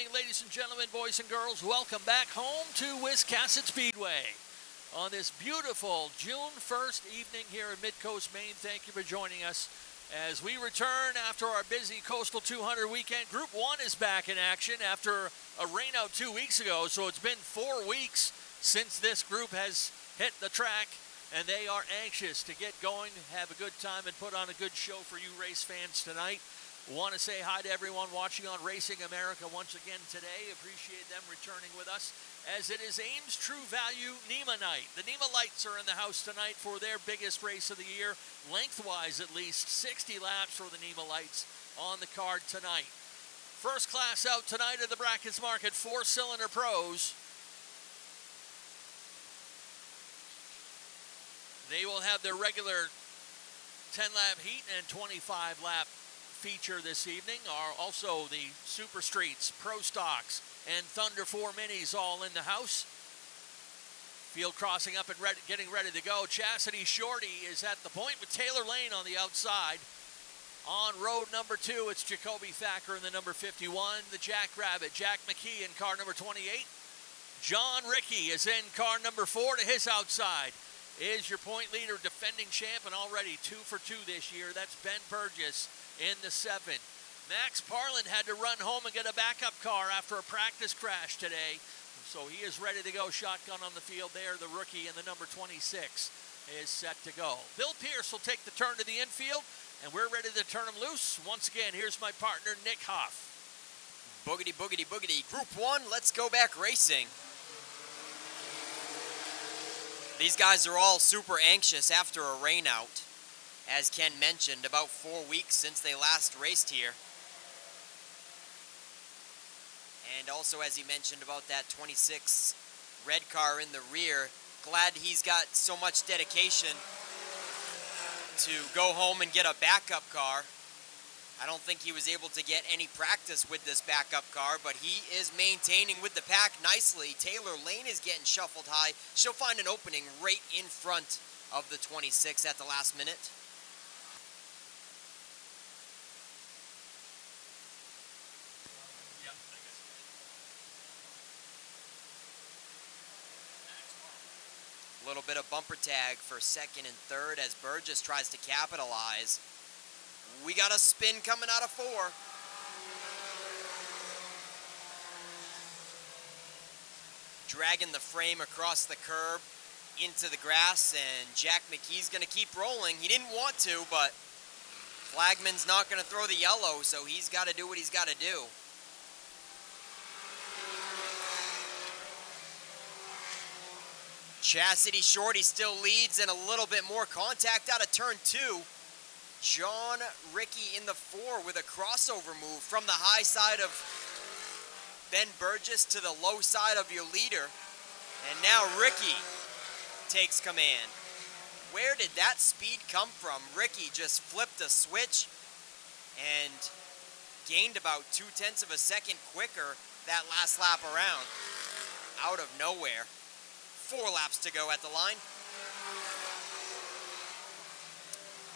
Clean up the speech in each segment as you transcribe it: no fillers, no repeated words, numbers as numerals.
evening, ladies and gentlemen, boys and girls. Welcome back home to Wiscasset Speedway on this beautiful June 1st evening here in Mid-Coast, Maine. Thank you for joining us as we return after our busy Coastal 200 weekend. Group 1 is back in action after a rainout 2 weeks ago, so it's been 4 weeks since this group has hit the track, and they are anxious to get going, have a good time, and put on a good show for you race fans tonight. Want to say hi to everyone watching on Racing America once again today. Appreciate them returning with us as it is AMES True Value NEMA night. The NEMA lights are in the house tonight for their biggest race of the year. Lengthwise, at least 60 laps for the NEMA lights on the card tonight. First class out tonight of the Brackets Market, 4-cylinder pros. They will have their regular 10-lap heat and 25-lap feature this evening. Are also the Super Streets, Pro Stocks, and Thunder 4 Minis all in the house. Field crossing up and getting ready to go. Chastity Shorty is at the point with Taylor Lane on the outside. On road number 2, it's Jacoby Thacker in the number 51. The Jackrabbit, Jack McKee in car number 28. John Rickey is in car number 4 to his outside. Is your point leader, defending champ, and already 2 for 2 this year. That's Ben Burgess in the 7. Max Parlin had to run home and get a backup car after a practice crash today. So he is ready to go, shotgun on the field there. The rookie in the number 26 is set to go. Bill Pierce will take the turn to the infield, and we're ready to turn him loose. Once again, here's my partner, Nick Hoff. Boogity, boogity, boogity. Group 1, let's go back racing. These guys are all super anxious after a rain out. As Ken mentioned, about 4 weeks since they last raced here. And also, as he mentioned about that 26 red car in the rear, glad he's got so much dedication to go home and get a backup car. I don't think he was able to get any practice with this backup car, but he is maintaining with the pack nicely. Taylor Lane is getting shuffled high. She'll find an opening right in front of the 26 at the last minute. A little bit of bumper tag for second and third as Burgess tries to capitalize. We got a spin coming out of 4. Dragging the frame across the curb into the grass, and Jack McKee's going to keep rolling. He didn't want to, but Flagman's not going to throw the yellow, so he's got to do what he's got to do. Chastity Shorty still leads, and a little bit more contact out of turn 2. John Rickey in the 4 with a crossover move from the high side of Ben Burgess to the low side of your leader. And now Rickey takes command. Where did that speed come from? Rickey just flipped a switch and gained about 0.2 of a second quicker that last lap around. Out of nowhere. 4 laps to go at the line.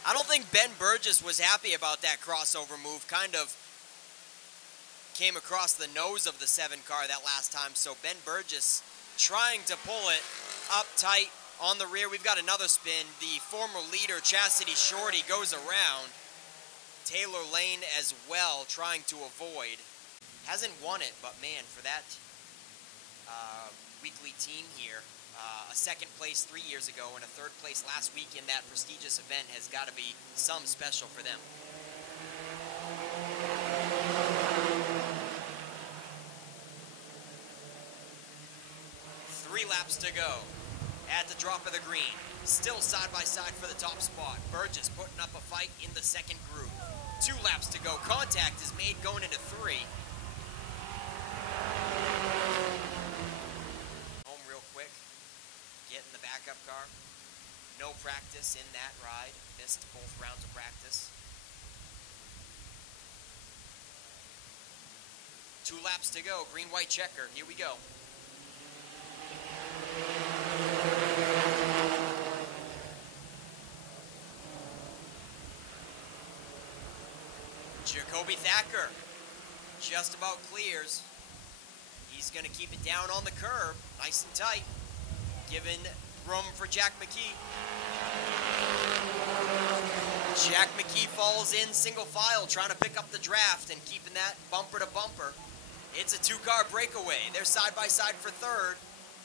I don't think Ben Burgess was happy about that crossover move. Kind of came across the nose of the 7 car that last time. So Ben Burgess trying to pull it up tight on the rear. We've got another spin. The former leader, Chastity Shorty, goes around. Taylor Lane as well, trying to avoid. Hasn't won it, but man, for that weekly team here, a second place 3 years ago and a third place last week in that prestigious event has got to be some special for them. Three laps to go at the drop of the green. Still side by side for the top spot. Burgess putting up a fight in the second group. 2 laps to go. Contact is made going into 3. Get in the backup car. No practice in that ride. Missed both rounds of practice. 2 laps to go. Green-white checker. Here we go. Jacoby Thacker just about clears. He's going to keep it down on the curb, nice and tight, giving room for Jack McKee. Jack McKee falls in single file, trying to pick up the draft and keeping that bumper to bumper. It's a two-car breakaway. They're side by side for third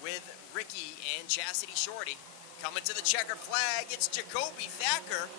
with Ricky and Chastity Shorty. Coming to the checkered flag, it's Jacoby Thacker.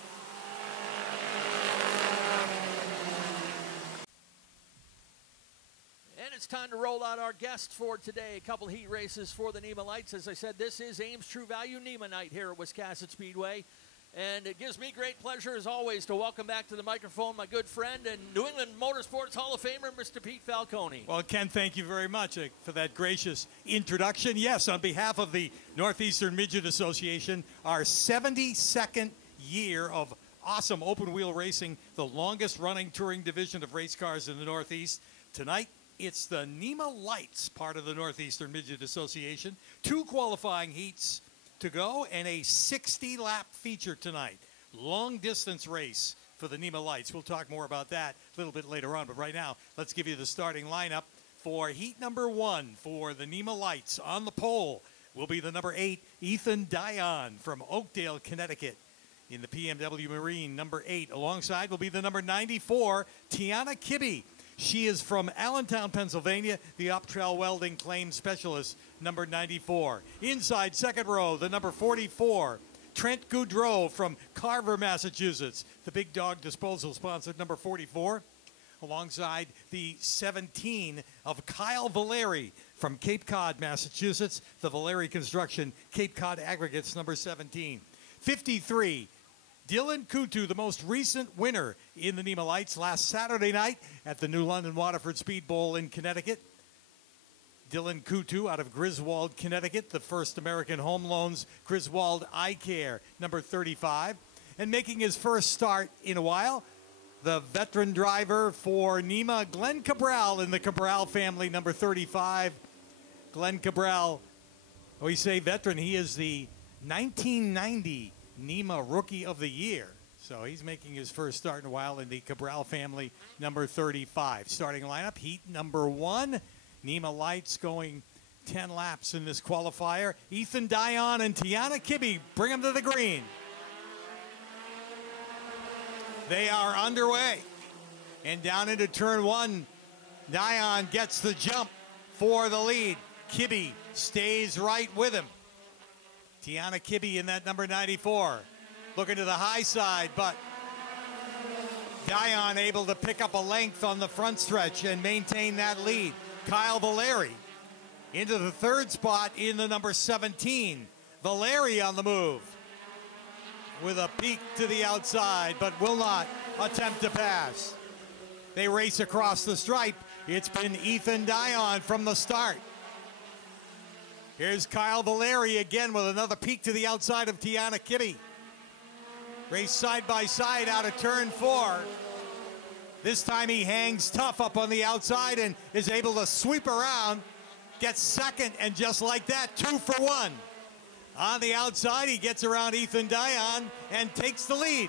And it's time to roll out our guests for today. A couple heat races for the NEMA Lights. As I said, this is Ames True Value NEMA night here at Wiscasset Speedway. And it gives me great pleasure, as always, to welcome back to the microphone my good friend and New England Motorsports Hall of Famer, Mr. Pete Falcone. Well, Ken, thank you very much for that gracious introduction. Yes, on behalf of the Northeastern Midget Association, our 72nd year of awesome open-wheel racing, the longest-running touring division of race cars in the Northeast. Tonight, it's the NEMA Lights, part of the Northeastern Midget Association. 2 qualifying heats to go and a 60-lap feature tonight. Long-distance race for the NEMA Lights. We'll talk more about that a little bit later on, but right now, let's give you the starting lineup for heat number 1 for the NEMA Lights. On the pole will be the number 8, Ethan Dion from Oakdale, Connecticut. In the PMW Marine, number 8. Alongside will be the number 94, Tiana Kibbe. She is from Allentown, Pennsylvania, the Optrel Welding Claim Specialist, number 94. Inside second row, the number 44, Trent Goudreau from Carver, Massachusetts, the Big Dog Disposal sponsor, number 44. Alongside the 17 of Kyle Valeri from Cape Cod, Massachusetts, the Valeri Construction, Cape Cod Aggregates, number 17. 53, Dylan Kutu, the most recent winner in the NEMA Lights last Saturday night at the New London Waterford Speed Bowl in Connecticut. Dylan Kutu out of Griswold, Connecticut, the First American Home Loans Griswold Eye Care, number 35. And making his first start in a while, the veteran driver for NEMA, Glenn Cabral in the Cabral family, number 35. Glenn Cabral, we say veteran, he is the 1990 NEMA Rookie of the Year. So he's making his first start in a while in the Cabral family, number 35. Starting lineup, heat number 1. NEMA Lights going 10 laps in this qualifier. Ethan Dion and Tiana Kibbe bring them to the green. They are underway. And down into turn 1, Dion gets the jump for the lead. Kibbe stays right with him. Tiana Kibbe in that number 94. Looking to the high side, but Dion able to pick up a length on the front stretch and maintain that lead. Kyle Valeri into the third spot in the number 17. Valeri on the move with a peek to the outside, but will not attempt to pass. They race across the stripe. It's been Ethan Dion from the start. Here's Kyle Valeri again with another peek to the outside of Tiana Kibbe. Race side by side out of turn 4. This time he hangs tough up on the outside and is able to sweep around, gets second, and just like that, 2 for 1. On the outside, he gets around Ethan Dion and takes the lead.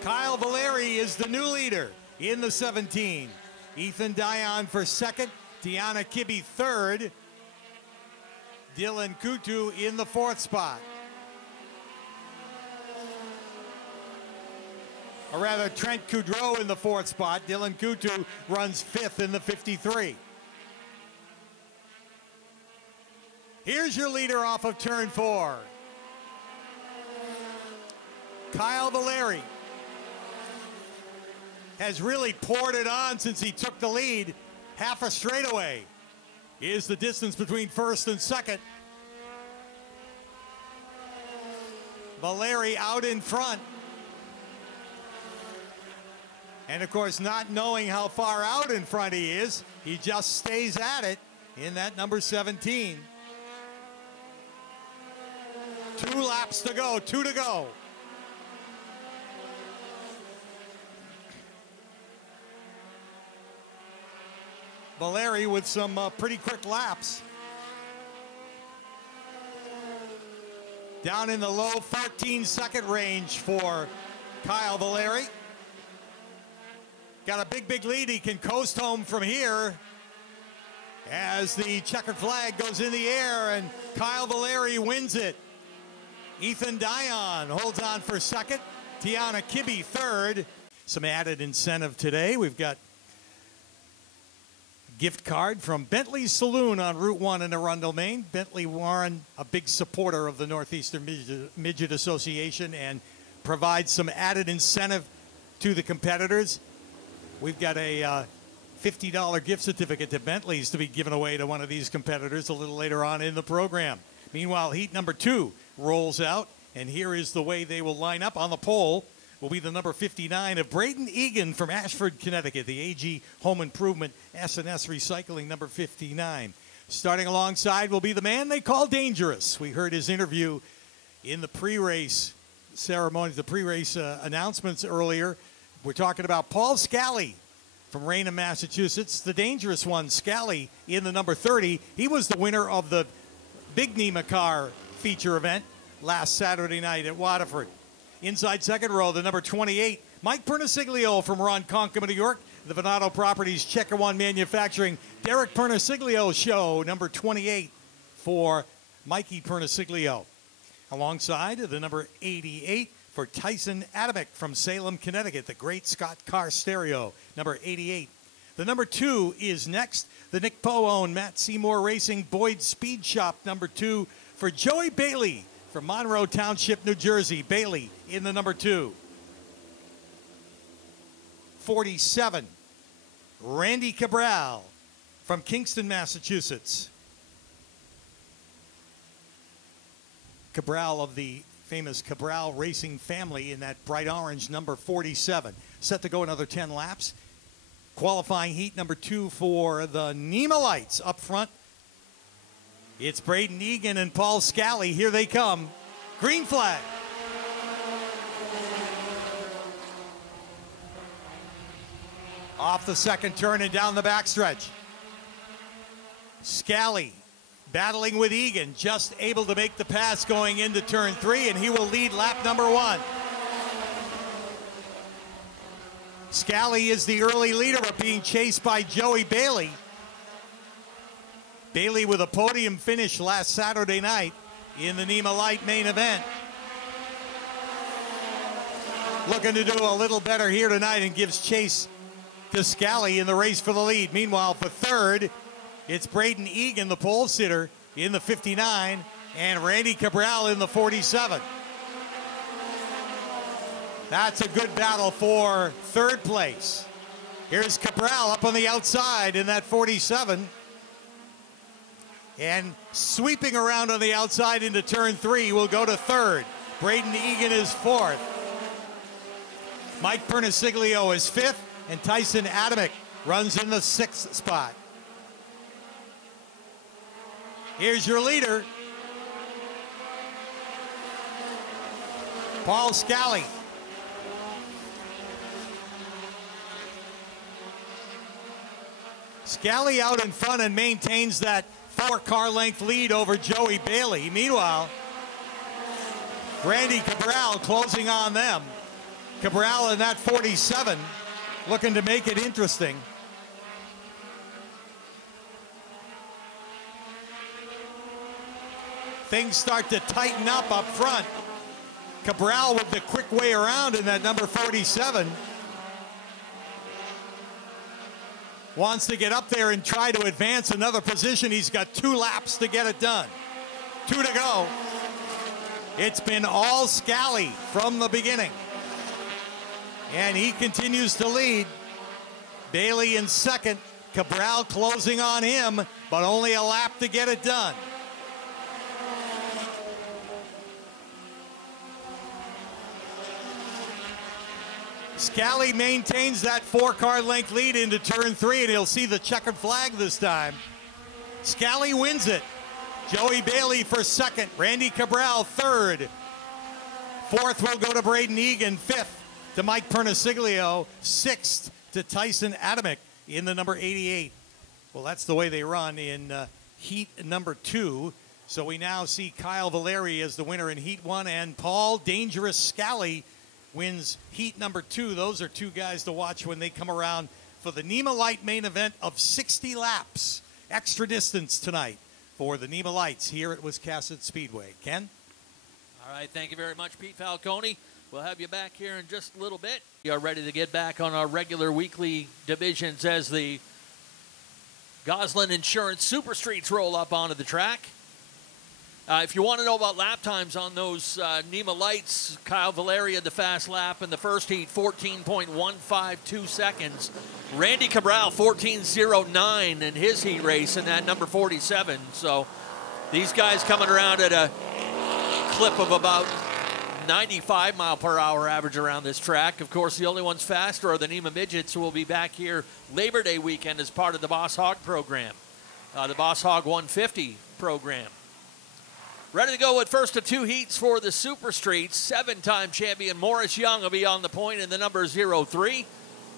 Kyle Valeri is the new leader in the 17. Ethan Dion for second, Tiana Kibbe third, Dylan Kutu in the 4th spot. Or rather, Trent Goudreau in the 4th spot. Dylan Kutu runs 5th in the 53. Here's your leader off of turn 4. Kyle Valeri has really poured it on since he took the lead. Half a straightaway is the distance between first and second. Valeri out in front. And of course, not knowing how far out in front he is, he just stays at it in that number 17. 2 laps to go, 2 to go. Valeri with some pretty quick laps. Down in the low 14-second range for Kyle Valeri. Got a big lead. He can coast home from here. as the checkered flag goes in the air and Kyle Valeri wins it. Ethan Dion holds on for second. Tiana Kibbe third. Some added incentive today. We've got a gift card from Bentley's Saloon on Route 1 in Arundel, Maine. Bentley Warren, a big supporter of the Northeastern Midget Association, and provides some added incentive to the competitors. We've got a $50 gift certificate to Bentley's to be given away to one of these competitors a little later on in the program. Meanwhile, heat number 2 rolls out, and here is the way they will line up. On the pole will be the number 59 of Braden Egan from Ashford, Connecticut, the AG Home Improvement S&S Recycling number 59. Starting alongside will be the man they call Dangerous. We heard his interview in the pre-race ceremony, the pre-race announcements earlier. We're talking about Paul Scally from Raynham, Massachusetts, the dangerous one. Scally in the number 30. He was the winner of the Big NEMA car feature event last Saturday night at Waterford. Inside second row, the number 28, Mike Perniciglio from Ronkonkoma, New York. The Venato Properties Checker One Manufacturing Derek Perniciglio show, number 28 for Mikey Perniciglio. Alongside the number 88 for Tyson Adamick from Salem, Connecticut, the Great Scott Car Stereo, number 88. The number 2 is next, the Nick Poe-owned Matt Seymour Racing Boyd Speed Shop, number 2 for Joey Bailey from Monroe Township, New Jersey. Bailey in the number 2. 47, Randy Cabral from Kingston, Massachusetts. Cabral of the famous Cabral Racing family in that bright orange number 47. Set to go another 10 laps. Qualifying heat number 2 for the NEMA Lights up front. It's Braden Egan and Paul Scally. Here they come. Green flag. Off the second turn and down the backstretch. Scally battling with Egan, just able to make the pass going into turn 3, and he will lead lap number 1. Scally is the early leader, but being chased by Joey Bailey. Bailey with a podium finish last Saturday night in the NEMA Light main event. Looking to do a little better here tonight and gives chase to Scally in the race for the lead. Meanwhile, for third, it's Braden Egan, the pole sitter, in the 59, and Randy Cabral in the 47. That's a good battle for third place. Here's Cabral up on the outside in that 47. And sweeping around on the outside into turn 3 will go to third. Braden Egan is fourth. Mike Perniciglio is fifth, and Tyson Adamick runs in the 6th spot. Here's your leader, Paul Scally. Scally out in front and maintains that 4-car length lead over Joey Bailey. Meanwhile, Randy Cabral closing on them. Cabral in that 47, looking to make it interesting. Things start to tighten up front. Cabral with the quick way around in that number 47. Wants to get up there and try to advance another position. He's got 2 laps to get it done. 2 to go. It's been all Scally from the beginning. And he continues to lead. Bailey in second. Cabral closing on him, but only a lap to get it done. Scally maintains that 4-car length lead into turn 3, and he'll see the checkered flag this time. Scally wins it. Joey Bailey for second. Randy Cabral third. Fourth will go to Braden Egan. Fifth to Mike Perniciglio. Sixth to Tyson Adamick in the number 88. Well, that's the way they run in heat number 2. So we now see Kyle Valeri as the winner in heat 1, and Paul Dangerous Scally wins heat number 2. Those are 2 guys to watch when they come around for the NEMA Light main event of 60 laps. extra distance tonight for the NEMA Lights here at Wiscasset Speedway. Ken? All right, thank you very much, Pete Falcone. We'll have you back here in just a little bit. We are ready to get back on our regular weekly divisions as the GOSLINE Insurance Super Streets roll up onto the track. If you want to know about lap times on those NEMA Lights, Kyle Valeri had the fast lap in the first heat, 14.152 seconds. Randy Cabral, 14.09 in his heat race in that number 47. So these guys coming around at a clip of about 95 mile per hour average around this track. Of course, the only ones faster are the NEMA Midgets, who will be back here Labor Day weekend as part of the Boss Hog program, the Boss Hog 150 program. Ready to go with first of two heats for the Super Streets. Seven-time champion Morris Young will be on the point in the number 03.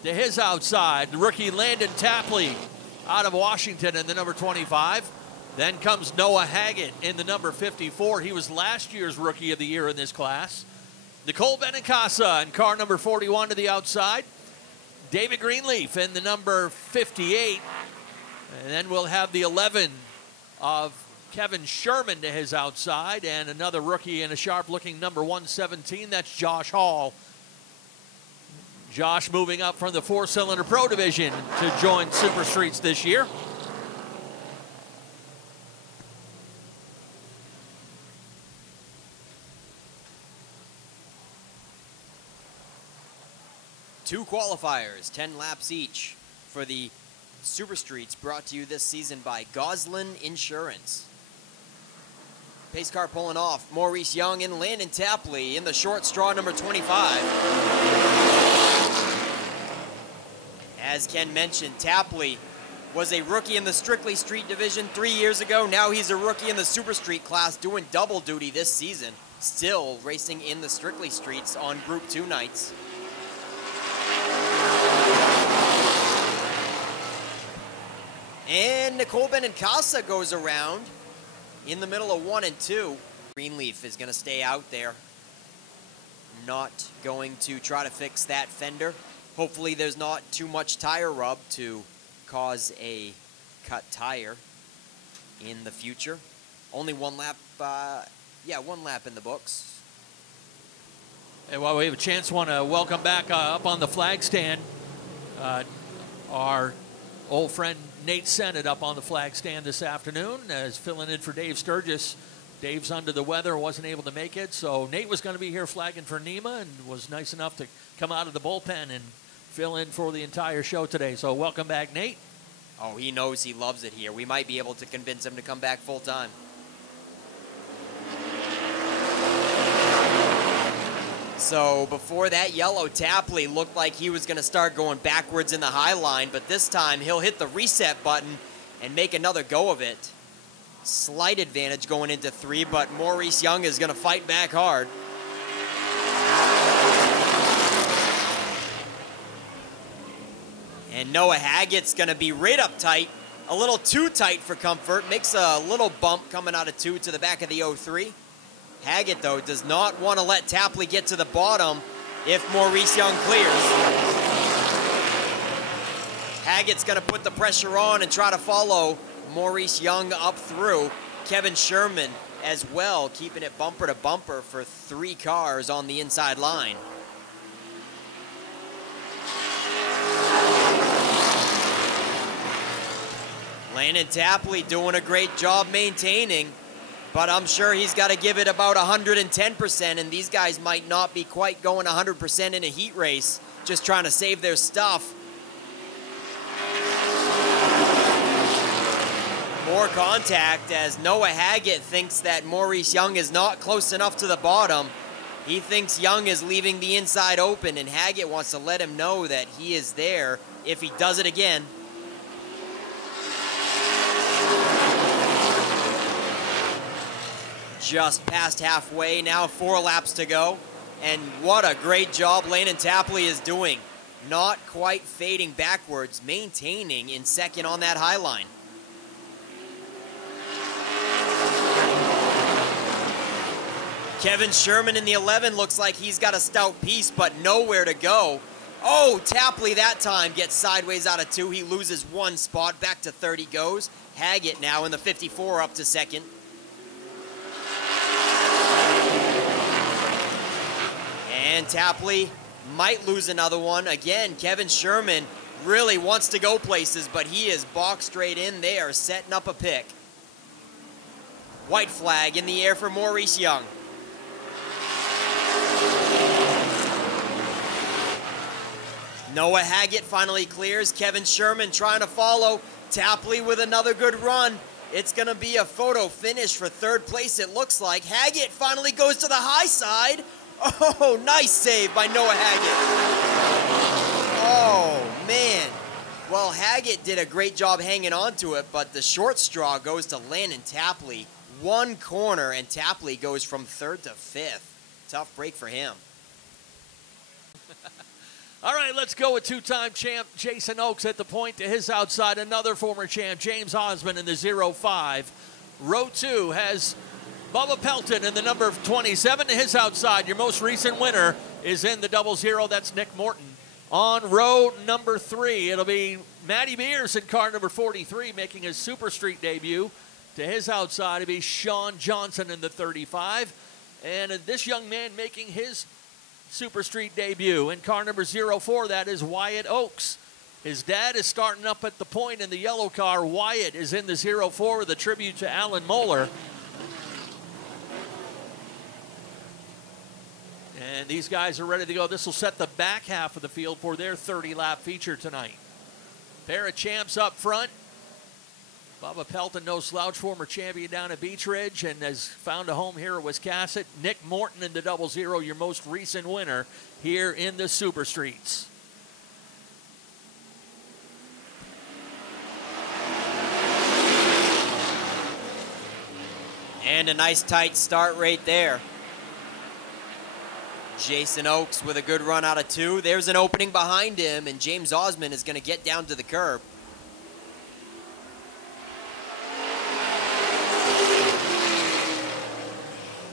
To his outside, the rookie Landon Tapley out of Washington in the number 25. Then comes Noah Haggett in the number 54. He was last year's Rookie of the Year in this class. Nicole Benincasa in car number 41 to the outside. David Greenleaf in the number 58. And then we'll have the 11 of Kevin Sherman to his outside, and another rookie in a sharp-looking number 117. That's Josh Hall. Josh moving up from the four-cylinder Pro Division to join Super Streets this year. Two qualifiers, 10 laps each for the Super Streets, brought to you this season by GOSLINE Insurance. Pace car pulling off. Maurice Young and Landon Tapley in the short straw number 25. As Ken mentioned, Tapley was a rookie in the Strictly Street division 3 years ago. Now he's a rookie in the Super Street class, doing double duty this season. Still racing in the Strictly Streets on Group 2 nights. And Nicole Benincasa goes around in the middle of 1 and 2. Greenleaf is going to stay out there. Not going to try to fix that fender. Hopefully there's not too much tire rub to cause a cut tire in the future. Only one lap, one lap in the books. And while we have a chance, want to welcome back up on the flag stand our old friend Nate Sennett up on the flag stand this afternoon as filling in for Dave Sturgis. Dave's under the weather, wasn't able to make it, so Nate was going to be here flagging for NEMA and was nice enough to come out of the bullpen and fill in for the entire show today. So welcome back, Nate. Oh, he knows he loves it here. We might be able to convince him to come back full time. So before that, yellow Tapley looked like he was going to start going backwards in the high line, but this time he'll hit the reset button and make another go of it. Slight advantage going into 3, but Maurice Young is going to fight back hard. And Noah Haggett's going to be right up tight, a little too tight for comfort, makes a little bump coming out of 2 to the back of the 03. Haggett, though, does not want to let Tapley get to the bottom if Maurice Young clears. Haggett's going to put the pressure on and try to follow Maurice Young up through. Kevin Sherman as well, keeping it bumper to bumper for 3 cars on the inside line. Landon Tapley doing a great job maintaining, but I'm sure he's got to give it about 110%, and these guys might not be quite going 100% in a heat race, just trying to save their stuff. More contact as Noah Haggett thinks that Maurice Young is not close enough to the bottom. He thinks Young is leaving the inside open, and Haggett wants to let him know that he is there if he does it again. Just past halfway, now 4 laps to go. And what a great job Landon Tapley is doing. Not quite fading backwards, maintaining in second on that high line. Kevin Sherman in the 11 looks like he's got a stout piece, but nowhere to go. Oh, Tapley that time gets sideways out of 2. He loses 1 spot, back to 30 goes. Haggett now in the 54 up to second. And Tapley might lose another one. Again, Kevin Sherman really wants to go places, but he is boxed straight in there, setting up a pick. White flag in the air for Maurice Young. Noah Haggett finally clears. Kevin Sherman trying to follow. Tapley with another good run. It's going to be a photo finish for third place, it looks like. Haggett finally goes to the high side. Oh, nice save by Noah Haggett. Oh, man. Well, Haggett did a great job hanging on to it, but the short straw goes to Landon Tapley. One corner, and Tapley goes from third to fifth. Tough break for him. All right, let's go with two-time champ Jason Oakes at the point to his outside. Another former champ, James Osmond, in the 0-5. Row 2 has Bubba Pelton in the number 27 to his outside. Your most recent winner is in the 00. That's Nick Morton. On row number 3, it'll be Matty Beers in car number 43 making his Super Street debut. To his outside, it'll be Sean Johnson in the 35. And this young man making his Super Street debut in car number 04, that is Wyatt Oakes. His dad is starting up at the point in the yellow car. Wyatt is in the 04 with a tribute to Alan Moeller. And these guys are ready to go. This will set the back half of the field for their 30-lap feature tonight. Pair of champs up front. Bubba Pelton, no slouch, former champion down at Beech Ridge and has found a home here at Wiscasset. Nick Morton in the 00, your most recent winner here in the Super Streets. And a nice tight start right there. Jason Oakes with a good run out of 2. There's an opening behind him, and James Osmond is going to get down to the curb.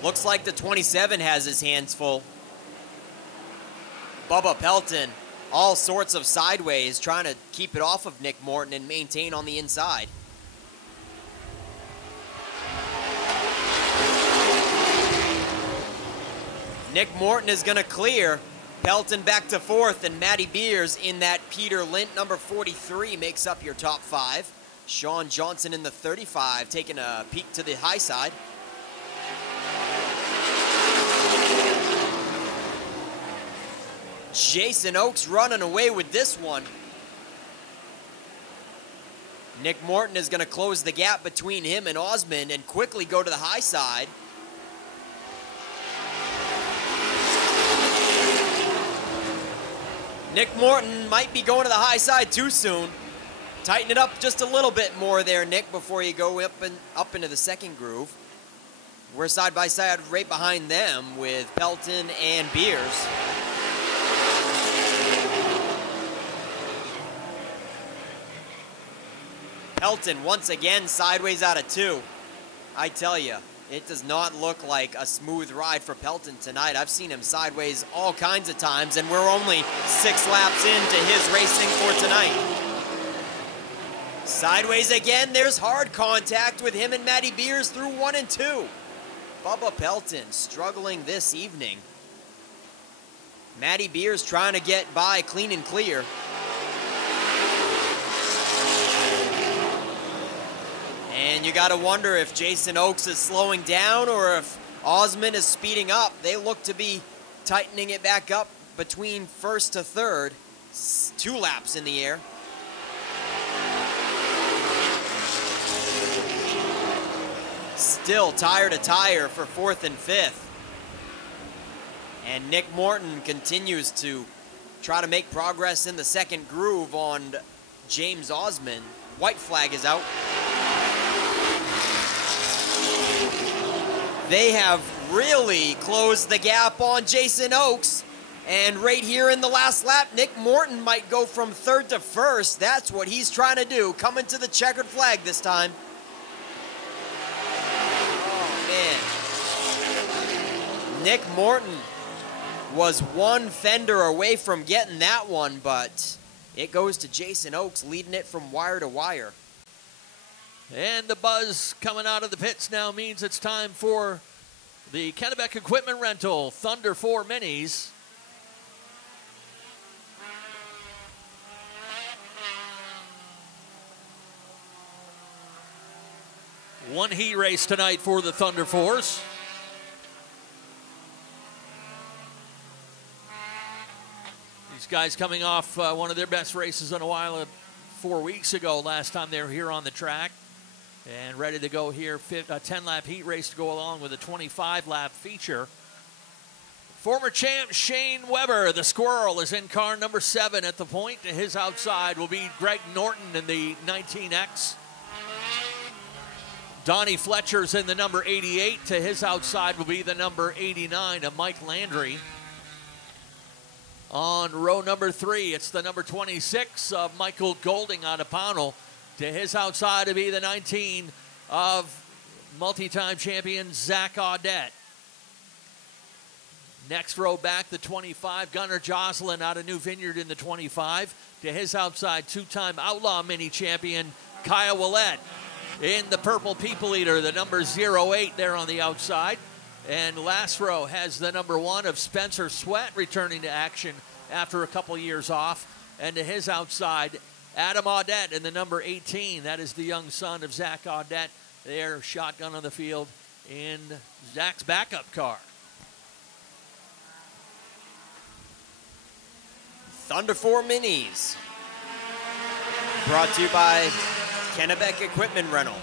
Looks like the 27 has his hands full. Bubba Pelton, all sorts of sideways, trying to keep it off of Nick Morton and maintain on the inside. Nick Morton is going to clear. Pelton back to 4th, and Matty Beers in that Peter Lint number 43 makes up your top 5. Sean Johnson in the 35 taking a peek to the high side. Jason Oakes running away with this one. Nick Morton is going to close the gap between him and Osmond and quickly go to the high side. Nick Morton might be going to the high side too soon. Tighten it up just a little bit more there, Nick, before you go up into the second groove. We're side by side right behind them with Pelton and Beers. Pelton once again sideways out of 2. I tell you, it does not look like a smooth ride for Pelton tonight. I've seen him sideways all kinds of times, and we're only 6 laps into his racing for tonight. Sideways again, there's hard contact with him and Matty Beers through 1 and 2. Bubba Pelton struggling this evening. Matty Beers trying to get by clean and clear. And you got to wonder if Jason Oakes is slowing down or if Osmond is speeding up. They look to be tightening it back up between 1st to 3rd. 2 laps in the air. Still tire to tire for 4th and 5th. And Nick Morton continues to try to make progress in the second groove on James Osmond. White flag is out. They have really closed the gap on Jason Oakes. And right here in the last lap, Nick Morton might go from 3rd to 1st. That's what he's trying to do. Coming to the checkered flag this time. Oh, man. Nick Morton was 1 fender away from getting that one, but it goes to Jason Oakes leading it from wire to wire. And the buzz coming out of the pits now means it's time for the Kennebec Equipment Rental Thunder 4 Minis. One heat race tonight for the Thunder 4s. These guys coming off one of their best races in a while, 4 weeks ago, last time they were here on the track. And ready to go here, a 10-lap heat race to go along with a 25-lap feature. Former champ Shane Weber, the Squirrel, is in car number 7 at the point. To his outside will be Greg Norton in the 19X. Donnie Fletcher's in the number 88. To his outside will be the number 89 of Mike Landry. On row number 3, it's the number 26 of Michael Golding out of Pownell. To his outside will be the 19 of multi-time champion Zach Audette. Next row back, the 25, Gunnar Jocelyn out of New Vineyard in the 25. To his outside, two-time Outlaw Mini champion Kyle Willett. In the purple People Eater, the number 08 there on the outside. And last row has the number 1 of Spencer Sweat returning to action after a couple years off. And to his outside, Adam Audette in the number 18. That is the young son of Zach Audette there, shotgun on the field in Zach's backup car. Thunder 4 Minis. Brought to you by Kennebec Equipment Rental.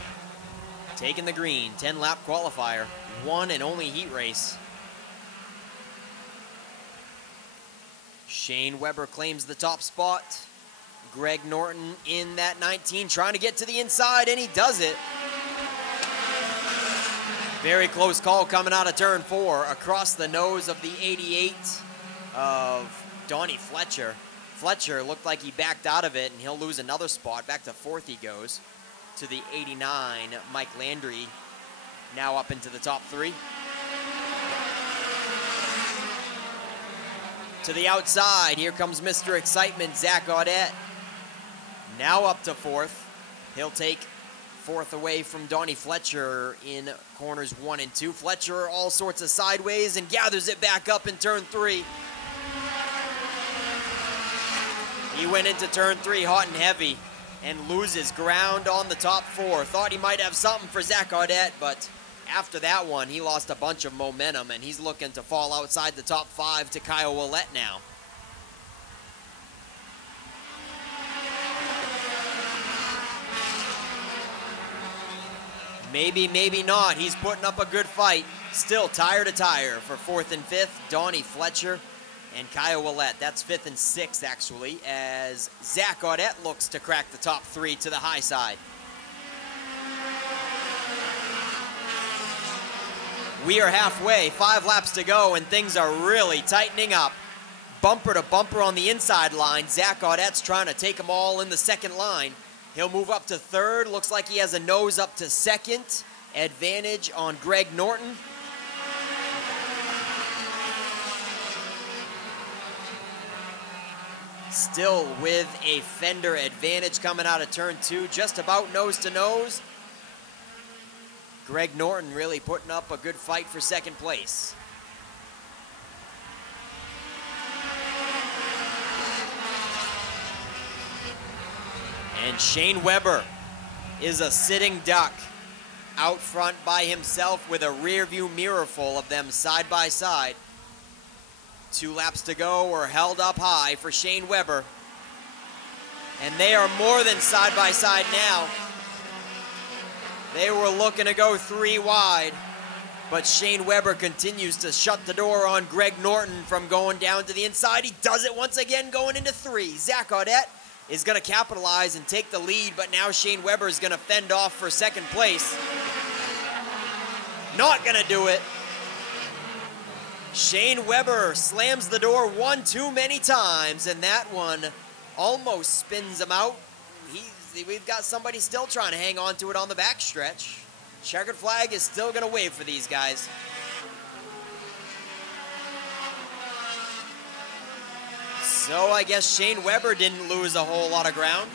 Taking the green, 10-lap qualifier, one and only heat race. Shane Weber claims the top spot. Greg Norton in that 19, trying to get to the inside, and he does it. Very close call coming out of turn 4, across the nose of the 88 of Donnie Fletcher. Fletcher looked like he backed out of it, and he'll lose another spot. Back to 4th he goes. To the 89, Mike Landry, now up into the top 3. To the outside, here comes Mr. Excitement, Zach Audette. Now up to 4th. He'll take 4th away from Donnie Fletcher in corners 1 and 2. Fletcher all sorts of sideways and gathers it back up in turn 3. He went into turn 3 hot and heavy and loses ground on the top 4. Thought he might have something for Zach Audette, but after that one, he lost a bunch of momentum, and he's looking to fall outside the top 5 to Kyle Willett now. Maybe, maybe not. He's putting up a good fight. Still tire to tire for 4th and 5th. Donnie Fletcher and Kyle Willett. That's 5th and 6th, actually, as Zach Audette looks to crack the top 3 to the high side. We are halfway, 5 laps to go, and things are really tightening up. Bumper to bumper on the inside line. Zach Audette's trying to take them all in the second line. He'll move up to 3rd. Looks like he has a nose up to 2nd. Advantage on Greg Norton. Still with a fender advantage coming out of turn 2, just about nose to nose. Greg Norton really putting up a good fight for 2nd place. And Shane Weber is a sitting duck out front by himself with a rear view mirror full of them side by side. 2 laps to go. We're held up high for Shane Weber. And they are more than side by side now. They were looking to go 3 wide, but Shane Weber continues to shut the door on Greg Norton from going down to the inside. He does it once again, going into 3. Zach Audette is going to capitalize and take the lead, but now Shane Weber is going to fend off for 2nd place. Not going to do it. Shane Weber slams the door one too many times, and that one almost spins him out. We've got somebody still trying to hang on to it on the backstretch. Checkered flag is still going to wave for these guys. So I guess Shane Weber didn't lose a whole lot of ground.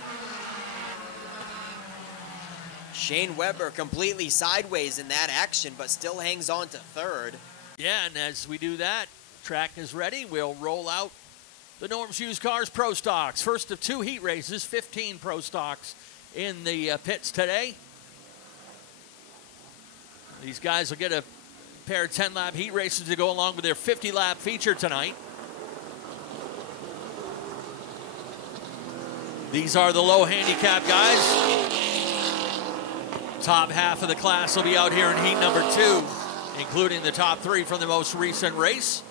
Shane Weber completely sideways in that action, but still hangs on to third. Yeah, and as we do that, track is ready. We'll roll out the Norm's Used Cars Pro Stocks. First of 2 heat races, 15 Pro Stocks in the pits today. These guys will get a pair of 10-lap heat races to go along with their 50-lap feature tonight. These are the low handicap guys. Top half of the class will be out here in heat number 2, including the top 3 from the most recent race.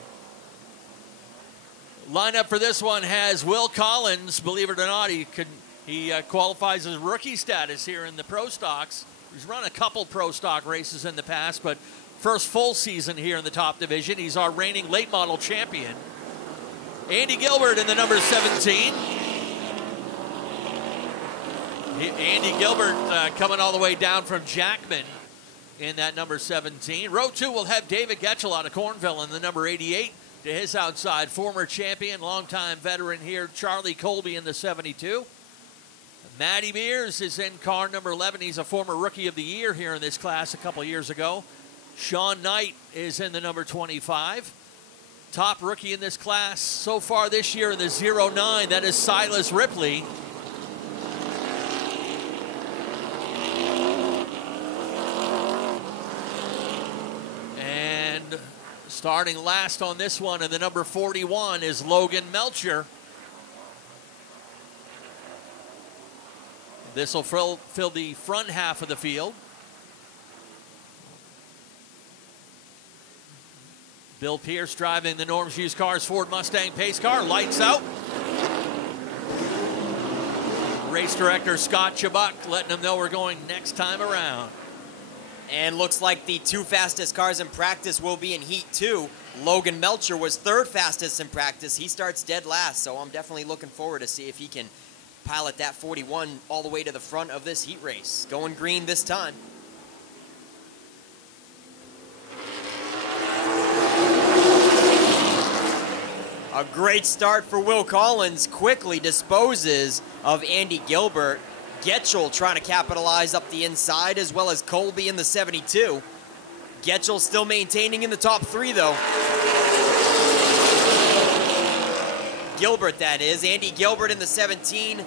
Lineup for this one has Will Collins. Believe it or not, he qualifies as rookie status here in the Pro Stocks. He's run a couple Pro Stock races in the past, but first full season here in the top division. He's our reigning late model champion. Andy Gilbert in the number 17. Andy Gilbert coming all the way down from Jackman in that number 17. Row 2 will have David Getchell out of Cornville in the number 88. To his outside, former champion, longtime veteran here, Charlie Colby in the 72. Matty Mears is in car number 11. He's a former Rookie of the Year here in this class a couple years ago. Sean Knight is in the number 25. Top rookie in this class so far this year in the 09, that is Silas Ripley. Starting last on this one in the number 41 is Logan Melcher. This will fill the front half of the field. Bill Pierce driving the Norm's Used Cars Ford Mustang pace car. Lights out. Race director Scott Chubbuck letting them know we're going next time around. And looks like the 2 fastest cars in practice will be in Heat 2. Logan Melcher was 3rd fastest in practice. He starts dead last, so I'm definitely looking forward to see if he can pilot that 41 all the way to the front of this heat race. Going green this time. A great start for Will Collins. Quickly disposes of Andy Gilbert. Getchell trying to capitalize up the inside, as well as Colby in the 72. Getchell still maintaining in the top 3, though. Gilbert, that is. Andy Gilbert in the 17,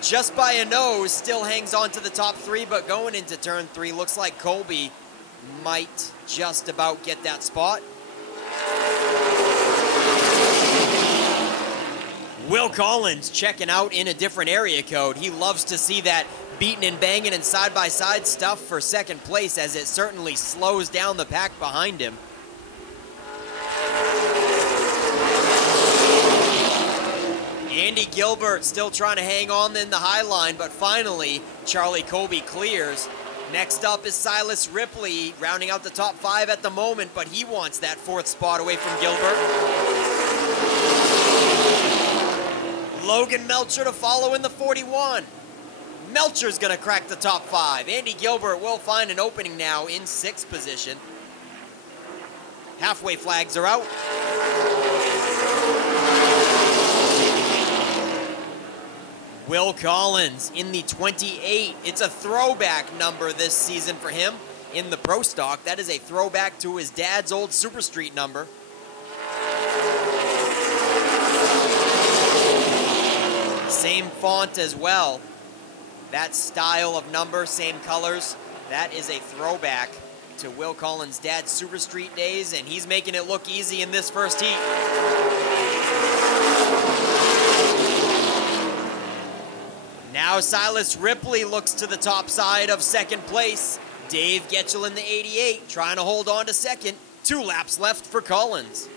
just by a nose, still hangs on to the top 3, but going into turn 3, looks like Colby might just about get that spot. Will Collins checking out in a different area code. He loves to see that beating and banging and side-by-side stuff for second place, as it certainly slows down the pack behind him. Andy Gilbert still trying to hang on in the high line, but finally Charlie Colby clears. Next up is Silas Ripley, rounding out the top 5 at the moment, but he wants that 4th spot away from Gilbert. Logan Melcher to follow in the 41. Melcher's gonna crack the top 5. Andy Gilbert will find an opening now in 6th position. Halfway flags are out. Will Collins in the 28. It's a throwback number this season for him in the Pro Stock. That is a throwback to his dad's old Super Street number. Same font as well. That style of number, same colors. That is a throwback to Will Collins' dad's Super Street days, and he's making it look easy in this first heat. Now Silas Ripley looks to the top side of second place. Dave Getchell in the 88 trying to hold on to second. 2 laps left for Collins.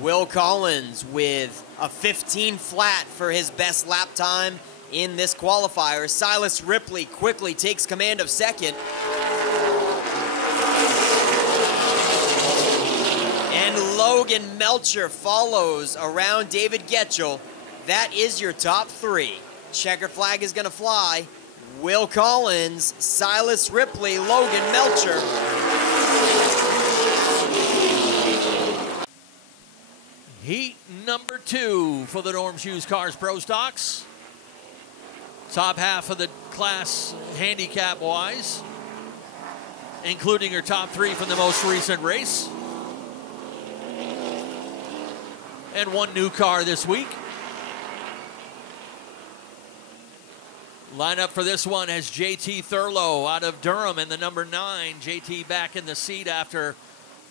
Will Collins with a 15 flat for his best lap time in this qualifier. Silas Ripley quickly takes command of second. And Logan Melcher follows around David Getchell. That is your top 3. Checker flag is gonna fly. Will Collins, Silas Ripley, Logan Melcher. Heat number 2 for the Norms Used Cars Pro Stocks. Top half of the class handicap-wise, including your top 3 from the most recent race. And 1 new car this week. Lineup for this one has JT Thurlow out of Durham in the number 9. JT back in the seat after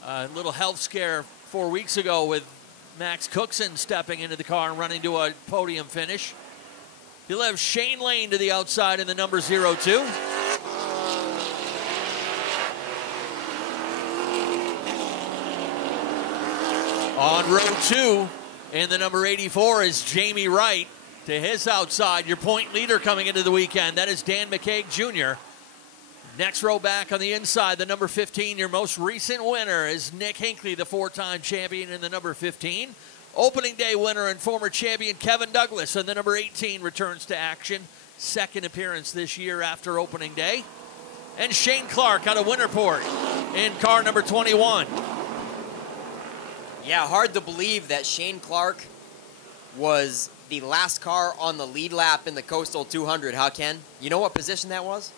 a little health scare 4 weeks ago with Max Cookson stepping into the car and running to a podium finish. He'll have Shane Lane to the outside in the number 02. On row 2 in the number 84 is Jamie Wright. To his outside, your point leader coming into the weekend, that is Dan McCaig Jr. Next row back on the inside, the number 15, your most recent winner is Nick Hinckley, the 4-time champion in the number 15. Opening day winner and former champion Kevin Douglas in the number 18 returns to action. Second appearance this year after opening day. And Shane Clark out of Winterport in car number 21. Yeah, hard to believe that Shane Clark was the last car on the lead lap in the Coastal 200, huh, Ken? You know what position that was?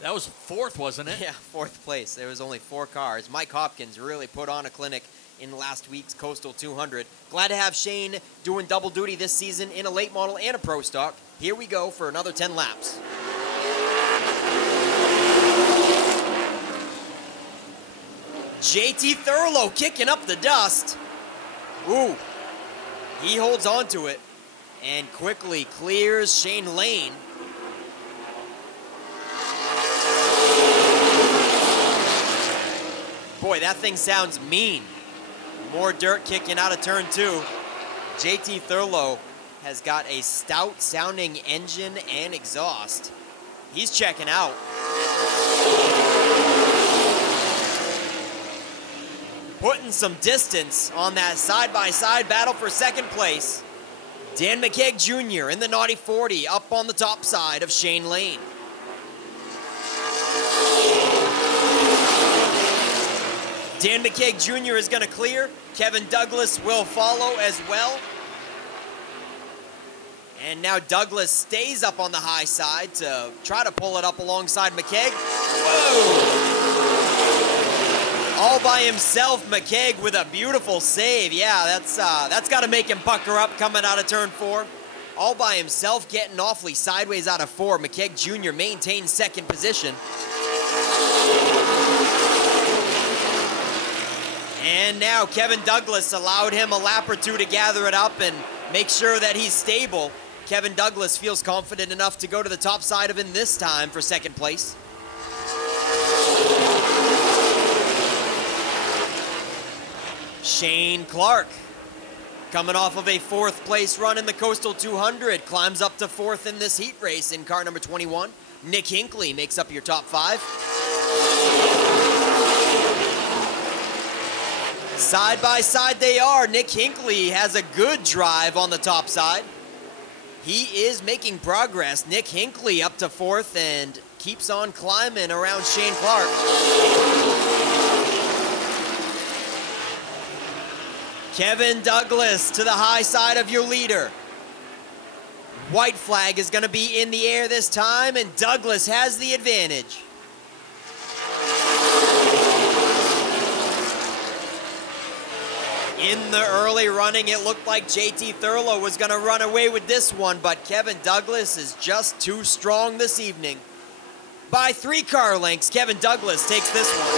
That was 4th, wasn't it? Yeah, 4th place. There was only 4 cars. Mike Hopkins really put on a clinic in last week's Coastal 200. Glad to have Shane doing double duty this season in a late model and a pro stock. Here we go for another 10 laps. JT Thurlow kicking up the dust. Ooh, he holds on to it and quickly clears Shane Lane. Boy, that thing sounds mean. More dirt kicking out of turn 2. JT Thurlow has got a stout sounding engine and exhaust. He's checking out. Putting some distance on that side-by-side battle for second place. Dan McCaig Jr. in the Naughty 40 up on the top side of Shane Lane. Dan McCaig Jr. is going to clear. Kevin Douglas will follow as well. And now Douglas stays up on the high side to try to pull it up alongside McCaig. Whoa! All by himself, McCaig with a beautiful save. Yeah, that's got to make him pucker up coming out of turn 4. All by himself, getting awfully sideways out of 4. McCaig Jr. maintains second position. And now Kevin Douglas allowed him a lap or 2 to gather it up and make sure that he's stable. Kevin Douglas feels confident enough to go to the top side of him this time for second place. Shane Clark, coming off of a 4th place run in the Coastal 200, climbs up to 4th in this heat race in car number 21. Nick Hinckley makes up your top 5. Side by side they are. Nick Hinckley has a good drive on the top side. He is making progress. Nick Hinckley up to 4th and keeps on climbing around Shane Clark. Kevin Douglas to the high side of your leader. White flag is going to be in the air this time, and Douglas has the advantage. In the early running, it looked like JT Thurlow was going to run away with this one, but Kevin Douglas is just too strong this evening. By 3 car lengths, Kevin Douglas takes this one.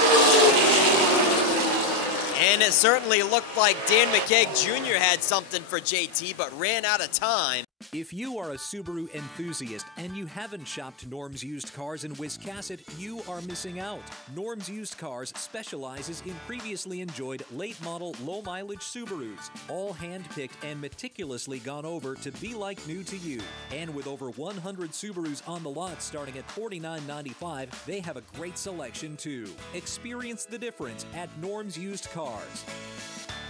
And it certainly looked like Dan McCaig Jr. had something for JT, but ran out of time. If you are a Subaru enthusiast and you haven't shopped Norms Used Cars in Wiscasset, you are missing out. Norms Used Cars specializes in previously enjoyed late-model, low-mileage Subarus, all hand-picked and meticulously gone over to be like new to you. And with over 100 Subarus on the lot starting at $49.95, they have a great selection too. Experience the difference at Norms Used Cars.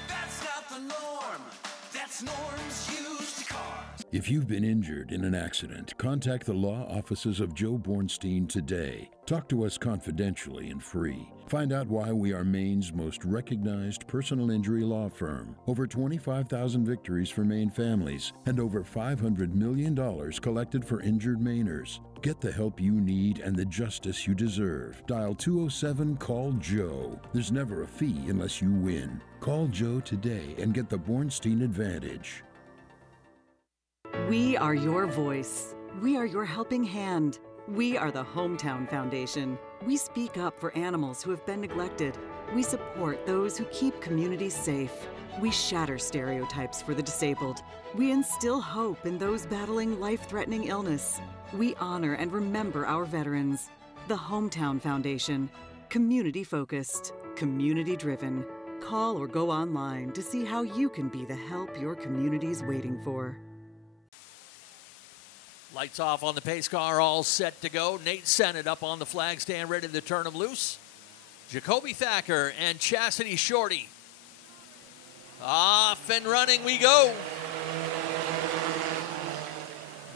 That's not the norm. That's Norms Used Cars. If you've been injured in an accident, contact the law offices of Joe Bornstein today. Talk to us confidentially and free. Find out why we are Maine's most recognized personal injury law firm. Over 25,000 victories for Maine families and over $500 million collected for injured Mainers. Get the help you need and the justice you deserve. Dial 207-CALL-JOE. There's never a fee unless you win. Call Joe today and get the Bornstein advantage. We are your voice. We are your helping hand. We are the Hometown Foundation. We speak up for animals who have been neglected. We support those who keep communities safe. We shatter stereotypes for the disabled. We instill hope in those battling life-threatening illness. We honor and remember our veterans. The Hometown Foundation. Community-focused, community-driven. Call or go online to see how you can be the help your community's waiting for. Lights off on the pace car, all set to go. Nate Sennett up on the flag stand, ready to turn them loose. Jacoby Thacker and Chastity Shorty. Off and running we go.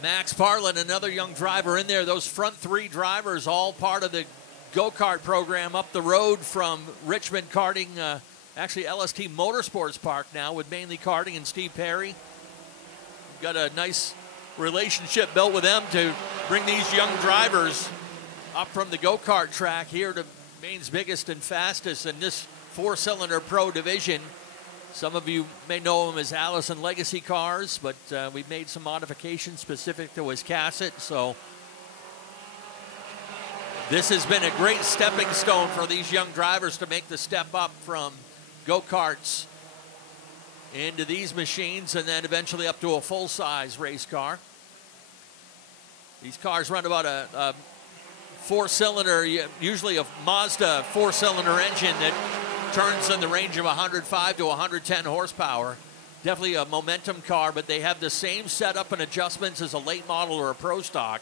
Max Parlin, another young driver in there. Those front three drivers, all part of the go-kart program up the road from Richmond Karting, actually LST Motorsports Park now with mainly karting and Steve Perry. Got a nice relationship built with them to bring these young drivers up from the go-kart track here to Maine's biggest and fastest in this four-cylinder pro division. Some of you may know them as Allison Legacy cars, but we've made some modifications specific to Wiscasset, so this has been a great stepping stone for these young drivers to make the step up from go-karts into these machines and then eventually up to a full-size race car. These cars run about a four-cylinder, usually a Mazda four-cylinder engine that turns in the range of 105 to 110 horsepower. Definitely a momentum car, but they have the same setup and adjustments as a late model or a pro stock.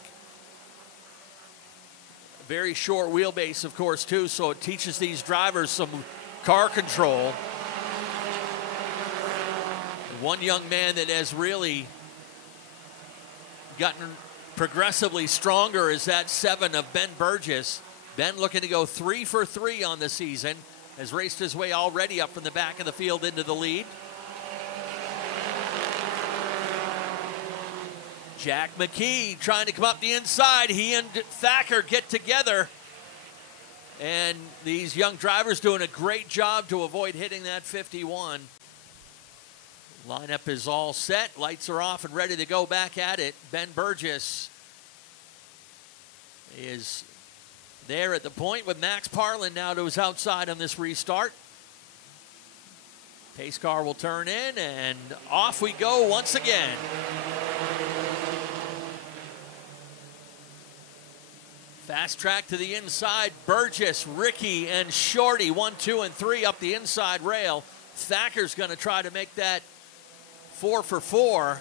Very short wheelbase, of course, too, so it teaches these drivers some car control. One young man that has really gotten progressively stronger is that 7 of Ben Burgess. Ben looking to go 3 for 3 on the season. Has raced his way already up from the back of the field into the lead. Jack McKee trying to come up the inside. He and Thacker get together. And these young drivers doing a great job to avoid hitting that 51. Lineup is all set. Lights are off and ready to go back at it. Ben Burgess is there at the point with Max Parlin now to his outside on this restart. Pace car will turn in and off we go once again. Fast track to the inside. Burgess, Ricky, and Shorty, 1, 2, and 3 up the inside rail. Thacker's going to try to make that 4 for 4.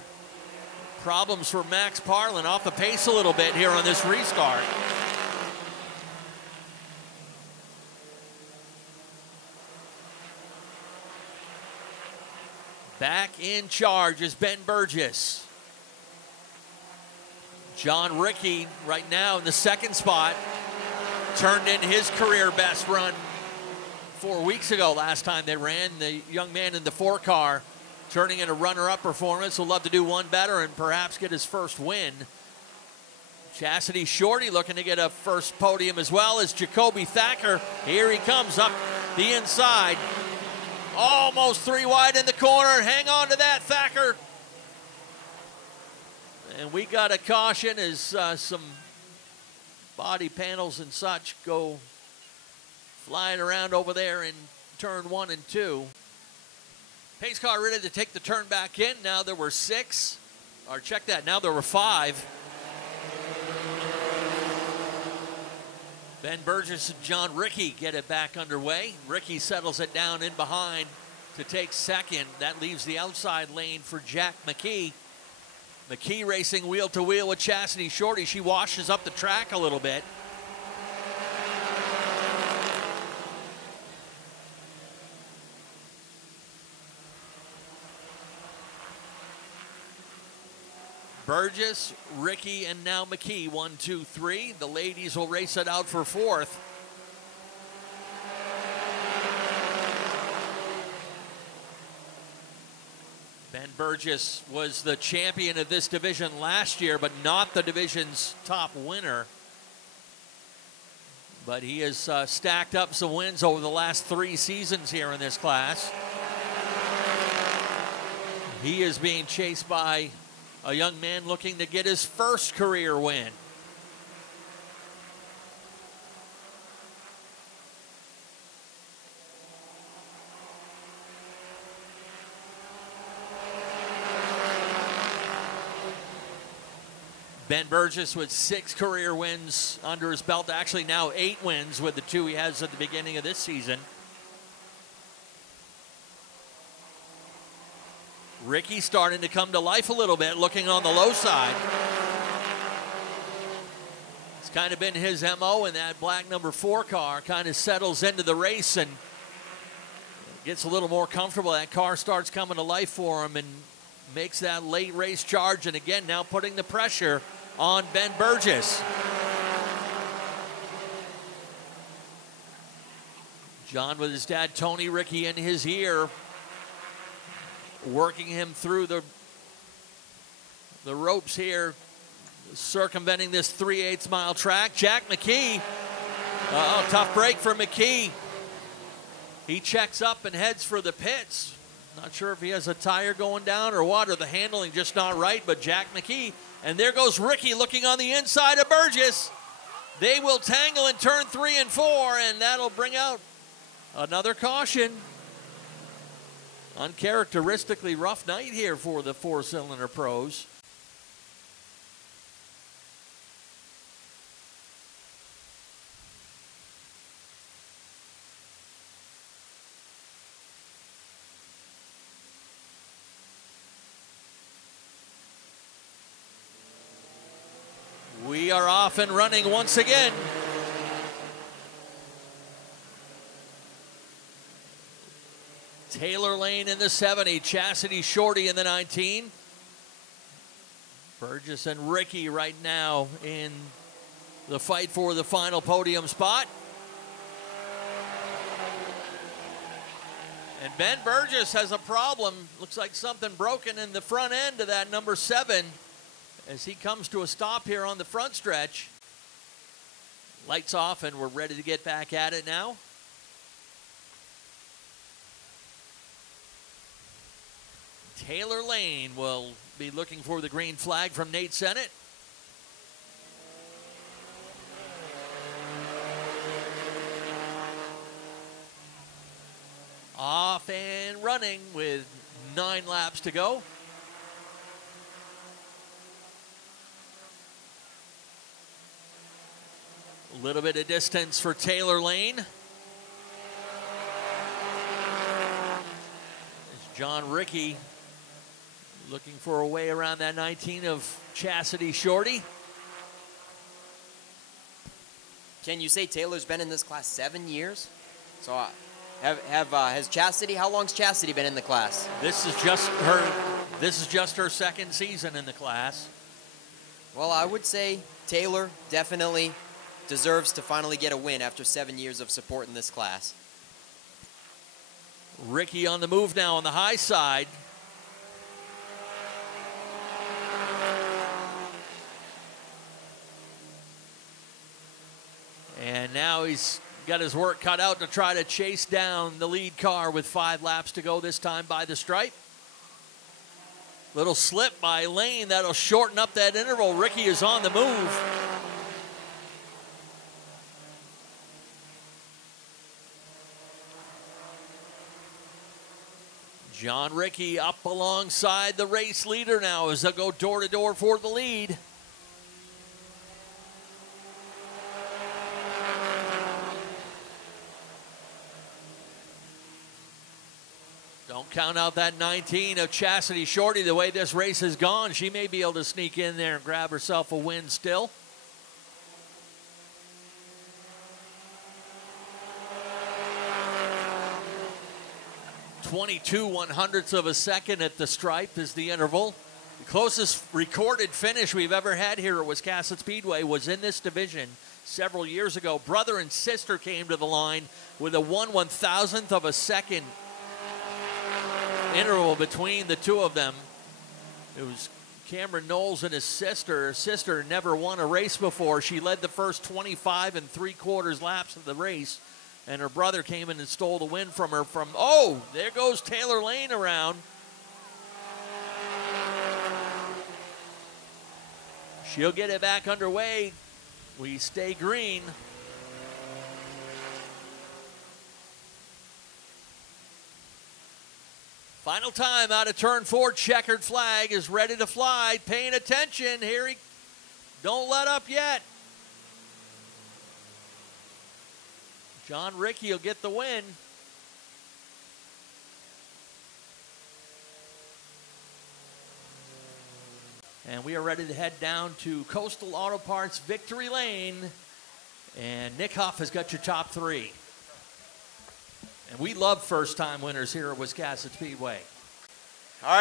Problems for Max Parlin, off the pace a little bit here on this restart. Back in charge is Ben Burgess. John Ricky right now in the second spot. Turned in his career best run 4 weeks ago last time they ran. The young man in the 4 car turning in a runner-up performance. Will love to do one better and perhaps get his first win. Chastity Shorty looking to get a first podium as well as Jacoby Thacker. Here he comes up the inside. Almost 3 wide in the corner. Hang on to that, Thacker. And we got a caution as some body panels and such go flying around over there in turn 1 and 2. Pace car ready to take the turn back in. Now there were 6. Or check that, now there were 5. Ben Burgess and John Ricky get it back underway. Ricky settles it down in behind to take second. That leaves the outside lane for Jack McKee. McKee racing wheel to wheel with Chastity Shorty. She washes up the track a little bit. Burgess, Ricky, and now McKee, 1, 2, 3. The ladies will race it out for fourth. Ben Burgess was the champion of this division last year, but not the division's top winner. But he has stacked up some wins over the last 3 seasons here in this class. He is being chased by a young man looking to get his first career win. Ben Burgess with 6 career wins under his belt. Actually now 8 wins with the 2 he has at the beginning of this season. Ricky starting to come to life a little bit, looking on the low side. It's kind of been his MO in that black number 4 car. Kind of settles into the race and gets a little more comfortable. That car starts coming to life for him and makes that late race charge. And again, now putting the pressure on Ben Burgess. John with his dad, Tony Ricky, in his ear, working him through the ropes here, circumventing this 3/8 mile track. Jack McKee, tough break for McKee. He checks up and heads for the pits. Not sure if he has a tire going down or what, or the handling just not right, but Jack McKee. And there goes Ricky looking on the inside of Burgess. They will tangle in turn 3 and 4, and that'll bring out another caution. Uncharacteristically rough night here for the 4-cylinder pros. We are off and running once again. Taylor Lane in the 70, Chastity Shorty in the 19. Burgess and Ricky right now in the fight for the final podium spot. And Ben Burgess has a problem. Looks like something broken in the front end of that number 7 as he comes to a stop here on the front stretch. Lights off and we're ready to get back at it now. Taylor Lane will be looking for the green flag from Nate Sennett. Off and running with 9 laps to go. A little bit of distance for Taylor Lane. It's John Ricky looking for a way around that 19 of Chastity Shorty. Can you say Taylor's been in this class 7 years? So has Chastity, how long's Chastity been in the class? This is just her second season in the class. Well, I would say Taylor definitely deserves to finally get a win after 7 years of support in this class. Ricky on the move now on the high side. And now he's got his work cut out to try to chase down the lead car with 5 laps to go, this time by the stripe. Little slip by Lane, that'll shorten up that interval. Ricky is on the move. John Ricky up alongside the race leader now as they'll go door to door for the lead. Don't count out that 19 of Chastity Shorty. The way this race has gone, she may be able to sneak in there and grab herself a win still. .22 100ths of a second at the stripe is the interval Closest recorded finish we've ever had here at Wiscasset Speedway was in this division several years ago. Brother and sister came to the line with a 1/1000th of a second interval between the two of them. It was Cameron Knowles and his sister. His sister never won a race before. She led the first 25 3/4 laps of the race, and her brother came in and stole the win from her oh, there goes Taylor Lane around. She'll get it back underway. We stay green. Final time out of turn 4. Checkered flag is ready to fly. Paying attention. Here he, don't let up yet. John Rickey will get the win. And we are ready to head down to Coastal Auto Parts Victory Lane. And Nick Huff has got your top 3. And we love first-time winners here at Wiscasset Speedway. All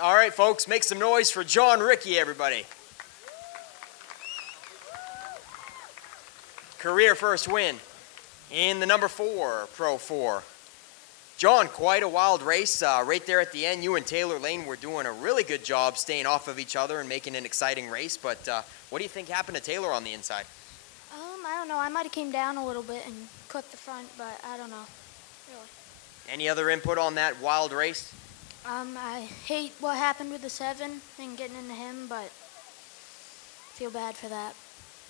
right, folks, make some noise for John Rickey, everybody. Career first win in the number 4 Pro 4. John, quite a wild race right there at the end. You and Taylor Lane were doing a really good job staying off of each other and making an exciting race. But what do you think happened to Taylor on the inside? I don't know. I might have came down a little bit and clipped the front, but I don't know, really. Any other input on that wild race? I hate what happened with the 7 and getting into him, but feel bad for that.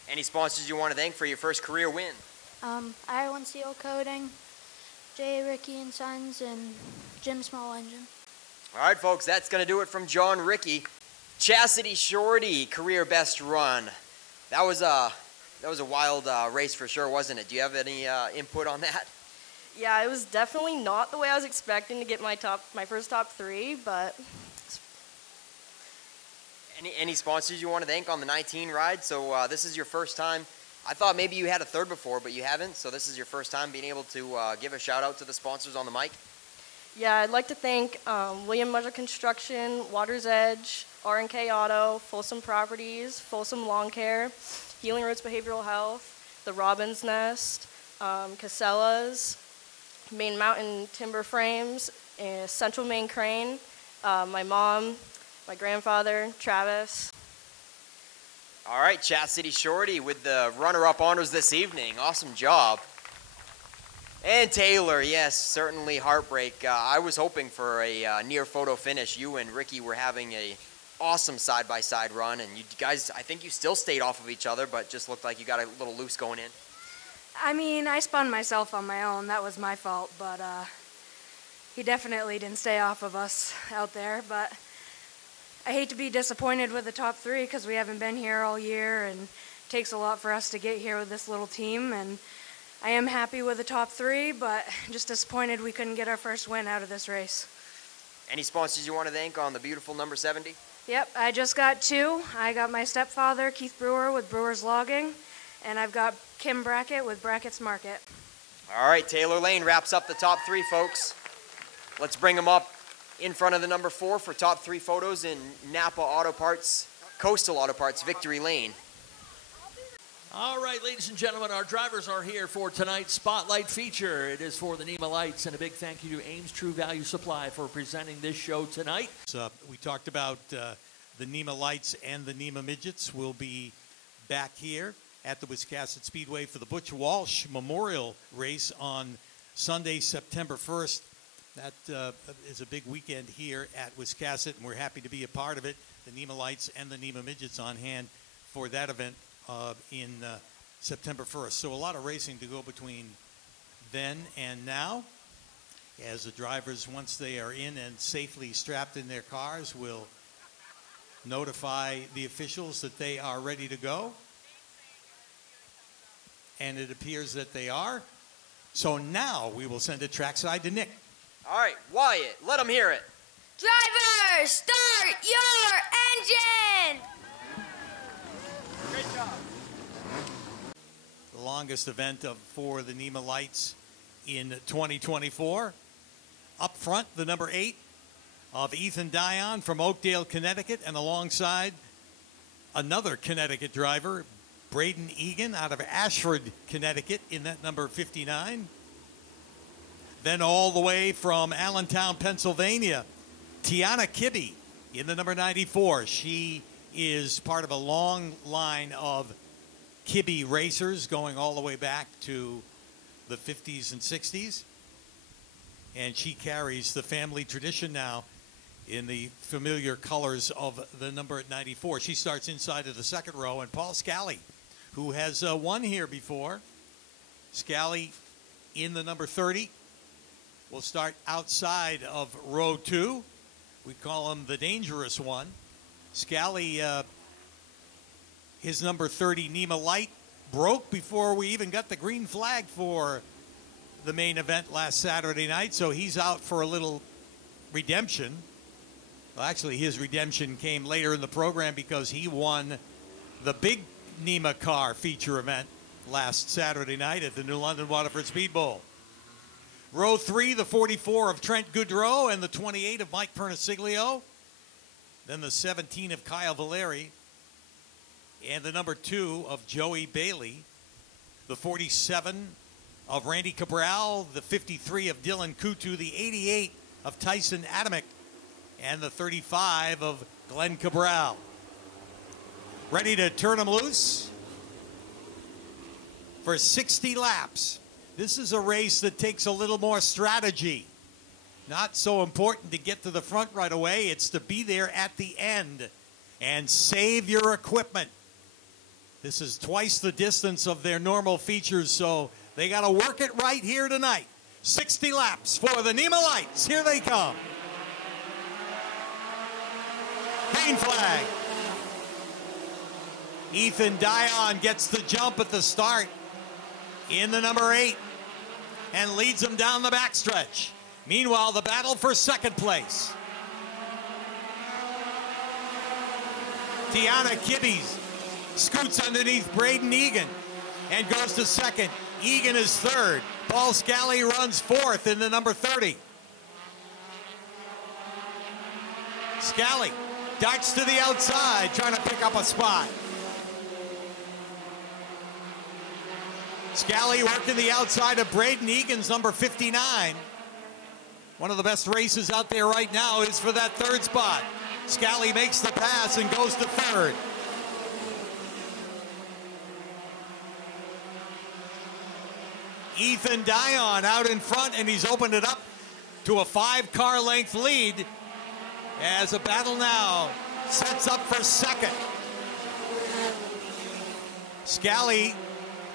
Any sponsors you want to thank for your first career win? Ireland Seal Coating, J. Rickey and Sons, and Jim Small Engine. All right, folks, that's going to do it from John Rickey. Chastity Shorty, career best run. That was a wild race for sure, wasn't it? Do you have any input on that? Yeah, it was definitely not the way I was expecting to get my first top 3, but... Any sponsors you want to thank on the 19 ride? So this is your first time. I thought maybe you had a third before, but you haven't. So this is your first time being able to give a shout out to the sponsors on the mic. Yeah, I'd like to thank William Muller Construction, Water's Edge, R&K Auto, Folsom Properties, Folsom Lawn Care, Healing Roots Behavioral Health, the Robin's Nest, Casella's, Maine Mountain Timber Frames, Central Maine Crane, my mom, my grandfather, Travis. All right, Chastity Shorty with the runner-up honors this evening. Awesome job. And Taylor, yes, certainly heartbreak. I was hoping for a near photo finish. You and Rickey were having a awesome side-by-side run, and you guys, I think you still stayed off of each other, but just looked like you got a little loose going in. I mean, I spun myself on my own. That was my fault, but he definitely didn't stay off of us out there. But I hate to be disappointed with the top 3 because we haven't been here all year, and it takes a lot for us to get here with this little team. And I am happy with the top 3, but just disappointed we couldn't get our first win out of this race. Any sponsors you want to thank on the beautiful number 70? Yep, I just got 2. I got my stepfather, Keith Brewer, with Brewer's Logging, and I've got Kim Brackett with Brackett's Market. All right, Taylor Lane wraps up the top 3, folks. Let's bring them up in front of the number 4 for top 3 photos in Napa Auto Parts, Coastal Auto Parts Victory Lane. All right, ladies and gentlemen, our drivers are here for tonight's Spotlight feature. It is for the NEMA Lights, and a big thank you to Ames True Value Supply for presenting this show tonight. So we talked about the NEMA Lights and the NEMA Midgets will be back here at the Wiscasset Speedway for the Butch Walsh Memorial Race on Sunday, September 1st. That is a big weekend here at Wiscasset, and we're happy to be a part of it. The NEMA Lights and the NEMA Midgets on hand for that event in September 1st. So a lot of racing to go between then and now, as the drivers, once they are in and safely strapped in their cars, will notify the officials that they are ready to go. And it appears that they are. So now we will send it trackside to Nick. All right, Wyatt, let them hear it. Driver, start your engine! Great job. The longest event for the NEMA Lights in 2024. Up front, the number 8, of Ethan Dion from Oakdale, Connecticut, and alongside another Connecticut driver, Braden Egan out of Ashford, Connecticut, in that number 59. Then all the way from Allentown, Pennsylvania, Tiana Kibbe in the number 94. She is part of a long line of Kibbe racers going all the way back to the 50s and 60s. And she carries the family tradition now in the familiar colors of the number 94. She starts inside of the second row, and Paul Scally, who has won here before. Scally in the number 30 will start outside of row 2. We call him the dangerous one. Scally, his number 30 NEMA Light broke before we even got the green flag for the main event last Saturday night, so he's out for a little redemption. Well, actually, his redemption came later in the program because he won the big NEMA car feature event last Saturday night at the New London Waterford Speed Bowl. Row 3, the 44 of Trent Goudreau and the 28 of Mike Perniciglio. Then the 17 of Kyle Valeri and the number 2 of Joey Bailey. The 47 of Randy Cabral, the 53 of Dylan Kutu, the 88 of Tyson Adamek, and the 35 of Glenn Cabral. Ready to turn them loose for 60 laps. This is a race that takes a little more strategy. Not so important to get to the front right away. It's to be there at the end and save your equipment. This is twice the distance of their normal features, so they got to work it right here tonight. 60 laps for the NEMA Lights. Here they come. Green flag. Ethan Dion gets the jump at the start in the number 8 and leads them down the backstretch. Meanwhile, the battle for second place. Tiana Kibbe scoots underneath Braden Egan and goes to second. Egan is third. Paul Scally runs fourth in the number 30. Scally darts to the outside, trying to pick up a spot. Scally working the outside of Braden Egan's number 59. One of the best races out there right now is for that third spot. Scally makes the pass and goes to third. Ethan Dion out in front, and he's opened it up to a 5-car length lead as a battle now sets up for second. Scally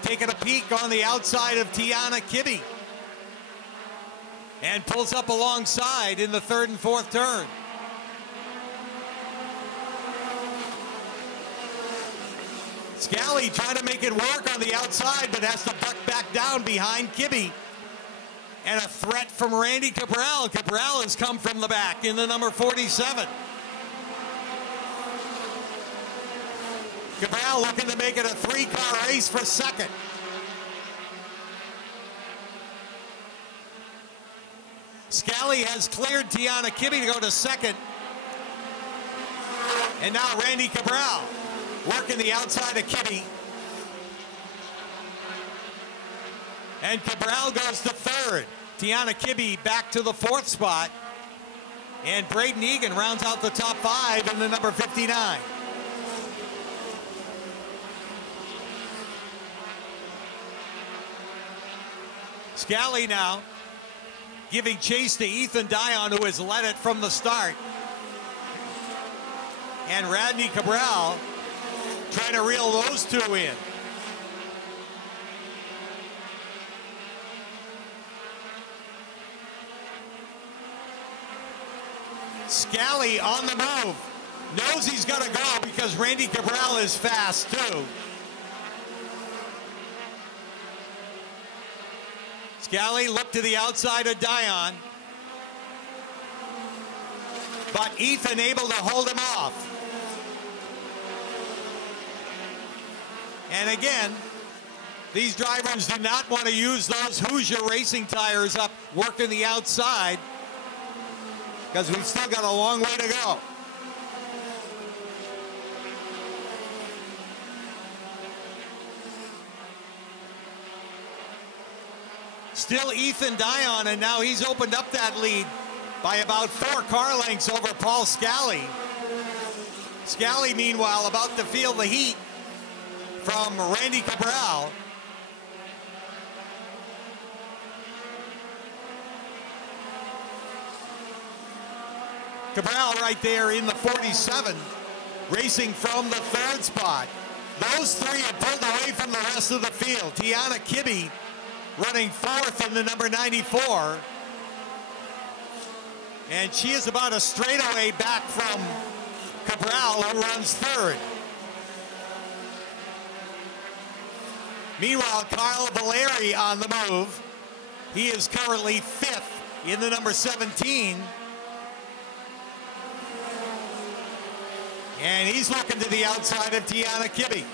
taking a peek on the outside of Tiana Kibbe and pulls up alongside in the third and fourth turn. Scally trying to make it work on the outside, but has to duck back down behind Kibbe. And a threat from Randy Cabral. Cabral has come from the back in the number 47. Cabral looking to make it a 3-car race for second. Scally has cleared Tiana Kibbe to go to second. And now Randy Cabral working the outside of Kibbe. And Cabral goes to third. Tiana Kibbe back to the fourth spot. And Braden Egan rounds out the top 5 in the number 59. Scally now giving chase to Ethan Dion, who has led it from the start. And Randy Cabral trying to reel those two in. Scally on the move. Knows he's got to go because Randy Cabral is fast too. Scally looked to the outside of Dion. But Ethan able to hold him off. And again, these drivers do not want to use those Hoosier racing tires up working the outside. because we've still got a long way to go. Still Ethan Dion, and now he's opened up that lead by about 4 car lengths over Paul Scally. Scally, meanwhile, about to feel the heat from Randy Cabral. Cabral right there in the 47, racing from the 3rd spot. Those 3 have pulled away from the rest of the field. Tiana Kibbe running 4th in the number 94. And she is about a straightaway back from Cabral, who runs 3rd. Meanwhile, Kyle Valeri on the move. He is currently 5th in the number 17. And he's looking to the outside of Tiana Kibbe.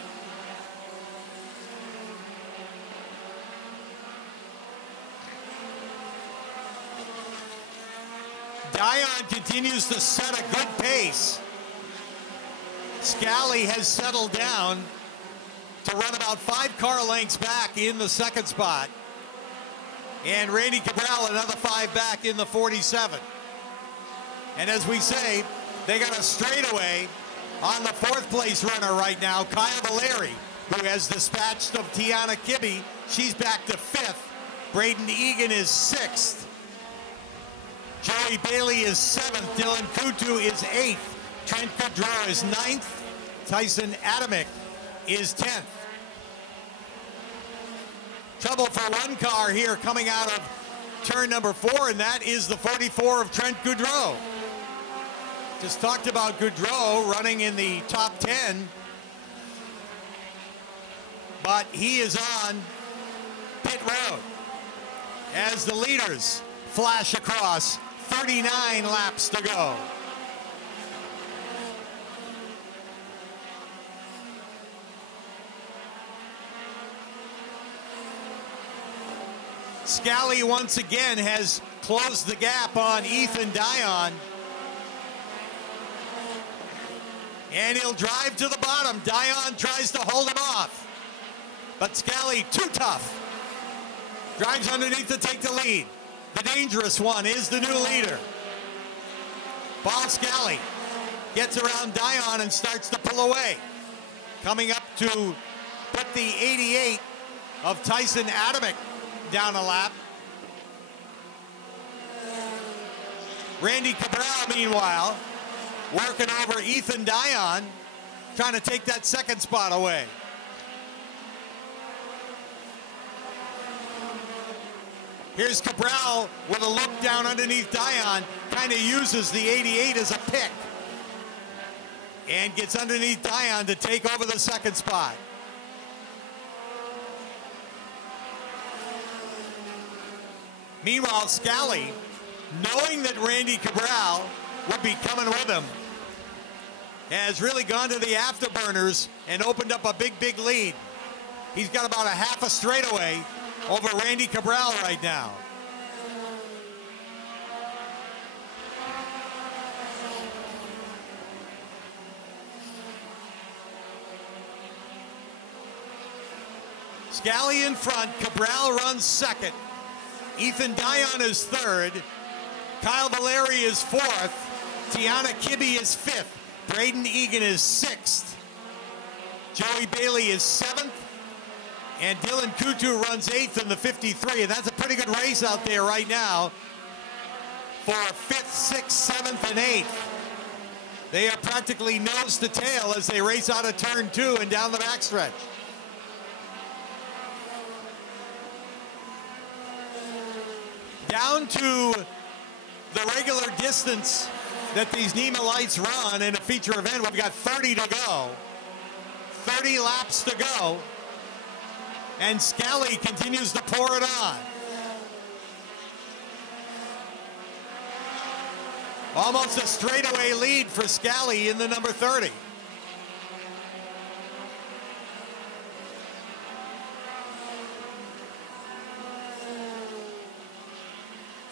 Dion continues to set a good pace. Scally has settled down to run about 5 car lengths back in the 2nd spot. And Randy Cabral another 5 back in the 47. And as we say, they got a straightaway on the 4th place runner right now, Kyle Valeri, who has dispatched of Tiana Kibbe. She's back to 5th. Braden Egan is 6th. Joey Bailey is 7th. Dylan Kutu is 8th. Trent Goudreau is 9th. Tyson Adamick is 10th. Trouble for one car here coming out of turn number 4, and that is the 44 of Trent Goudreau. Just talked about Goudreau running in the top 10, but he is on pit road as the leaders flash across. 39 laps to go. Scally once again has closed the gap on Ethan Dion. And he'll drive to the bottom. Dion tries to hold him off, but Scally too tough. Drives underneath to take the lead. The dangerous one is the new leader. Paul Scally gets around Dion and starts to pull away. Coming up to put the 88 of Tyson Adamick down a lap. Randy Cabral, meanwhile, working over Ethan Dion, trying to take that 2nd spot away. Here's Cabral with a look down underneath Dion, kind of uses the 88 as a pick, and gets underneath Dion to take over the 2nd spot. Meanwhile, Scally, knowing that Randy Cabral would be coming with him, has really gone to the afterburners and opened up a big, big lead. He's got about a half a straightaway over Randy Cabral right now. Scally in front, Cabral runs 2nd. Ethan Dion is 3rd. Kyle Valeri is 4th. Tiana Kibbe is 5th. Braden Egan is 6th. Joey Bailey is 7th. And Dylan Kutu runs 8th in the 53. And that's a pretty good race out there right now for 5th, 6th, 7th, and 8th. They are practically nose to tail as they race out of turn 2 and down the backstretch. Down to the regular distance that these NEMA lights run in a feature event, we've got 30 to go. 30 laps to go. And Scally continues to pour it on. Almost a straightaway lead for Scally in the number 30.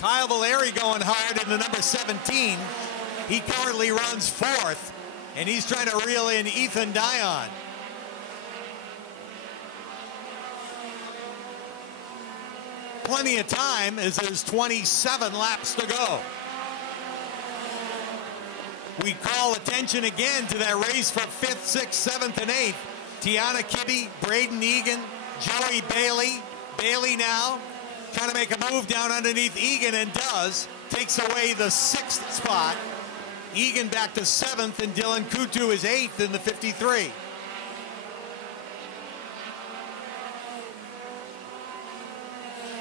Kyle Valeri going hard in the number 17. He currently runs 4th, and he's trying to reel in Ethan Dion. Plenty of time as there's 27 laps to go. We call attention again to that race for 5th, 6th, 7th, and 8th. Tiana Kibbe, Braden Egan, Joey Bailey. Bailey now trying to make a move down underneath Egan, and does. Takes away the 6th spot. Egan back to 7th, and Dylan Kutu is 8th in the 53.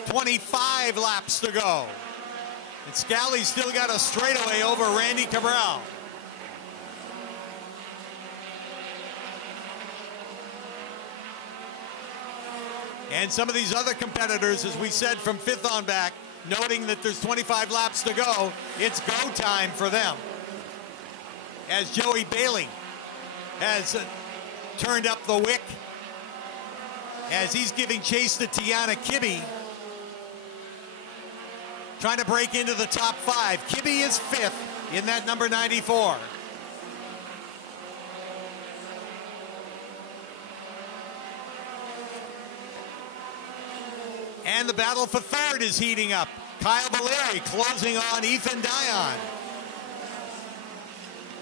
"25 laps to go. And Scally's still got a straightaway over Randy Cabral. And some of these other competitors, as we said, from 5th on back, noting that there's 25 laps to go, it's go time for them. As Joey Bailey has turned up the wick, as he's giving chase to Tiana Kibbe, trying to break into the top 5. Kibbe is 5th in that number 94. And the battle for 3rd is heating up. Kyle Valeri closing on Ethan Dion.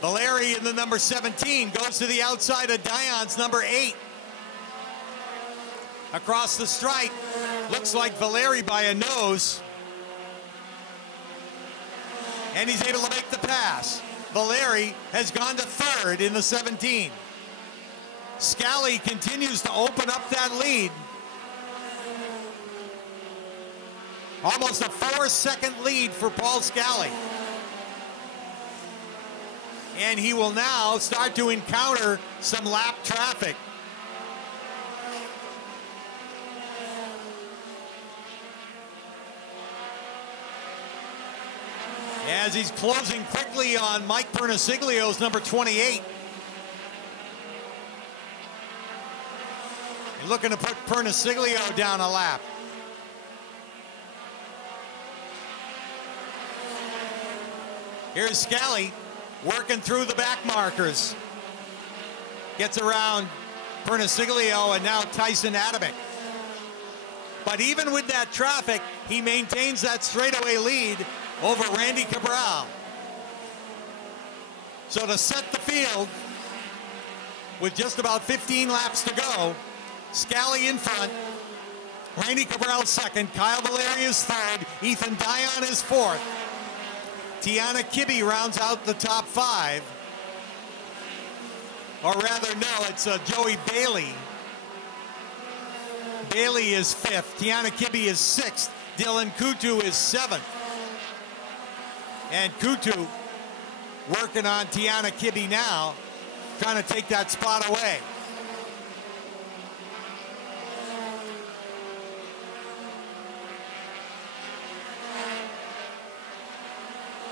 Valeri in the number 17 goes to the outside of Dion's number 8. Across the stripe, looks like Valeri by a nose. And he's able to make the pass. Valeri has gone to 3rd in the 17. Scally continues to open up that lead. Almost a 4-second lead for Paul Scally. And he will now start to encounter some lap traffic. As he's closing quickly on Mike Pernasiglio's number 28. And looking to put Pernasiglio down a lap. Here's Scally working through the back markers. Gets around Pernasiglio and now Tyson Adamek. But even with that traffic, he maintains that straightaway lead over Randy Cabral. So to set the field, with just about 15 laps to go, Scally in front, Randy Cabral 2nd, Kyle Valeri is 3rd, Ethan Dion is 4th. Tiana Kibbe rounds out the top 5. Or rather, no, it's Joey Bailey. Bailey is 5th. Tiana Kibbe is 6th. Dylan Kutu is 7th. And Kutu working on Tiana Kibbe now, trying to take that spot away.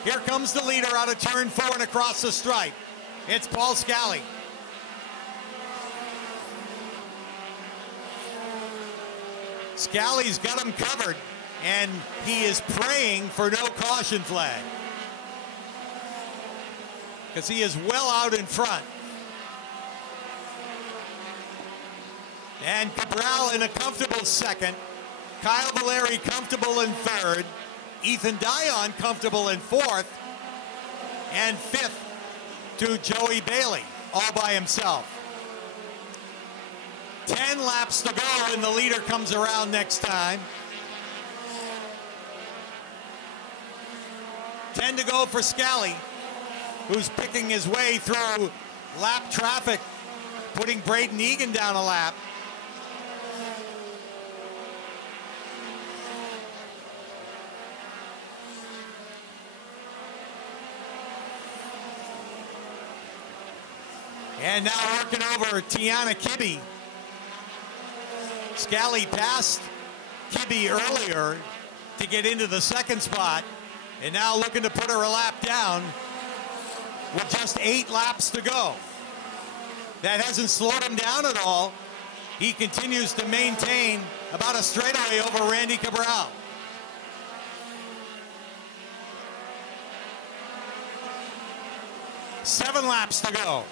Here comes the leader out of turn 4 and across the stripe. It's Paul Scally. Scally's got him covered, and he is praying for no caution flag, because he is well out in front. And Cabral in a comfortable 2nd. Kyle Valeri comfortable in 3rd. Ethan Dion comfortable in 4th, and 5th to Joey Bailey, all by himself. 10 laps to go, and the leader comes around next time. 10 to go for Scally, who's picking his way through lap traffic, putting Braden Egan down a lap. And now working over Tiana Kibbe. Scally passed Kibbe earlier to get into the 2nd spot, and now looking to put her a lap down with just 8 laps to go. That hasn't slowed him down at all. He continues to maintain about a straightaway over Randy Cabral. 7 laps to go.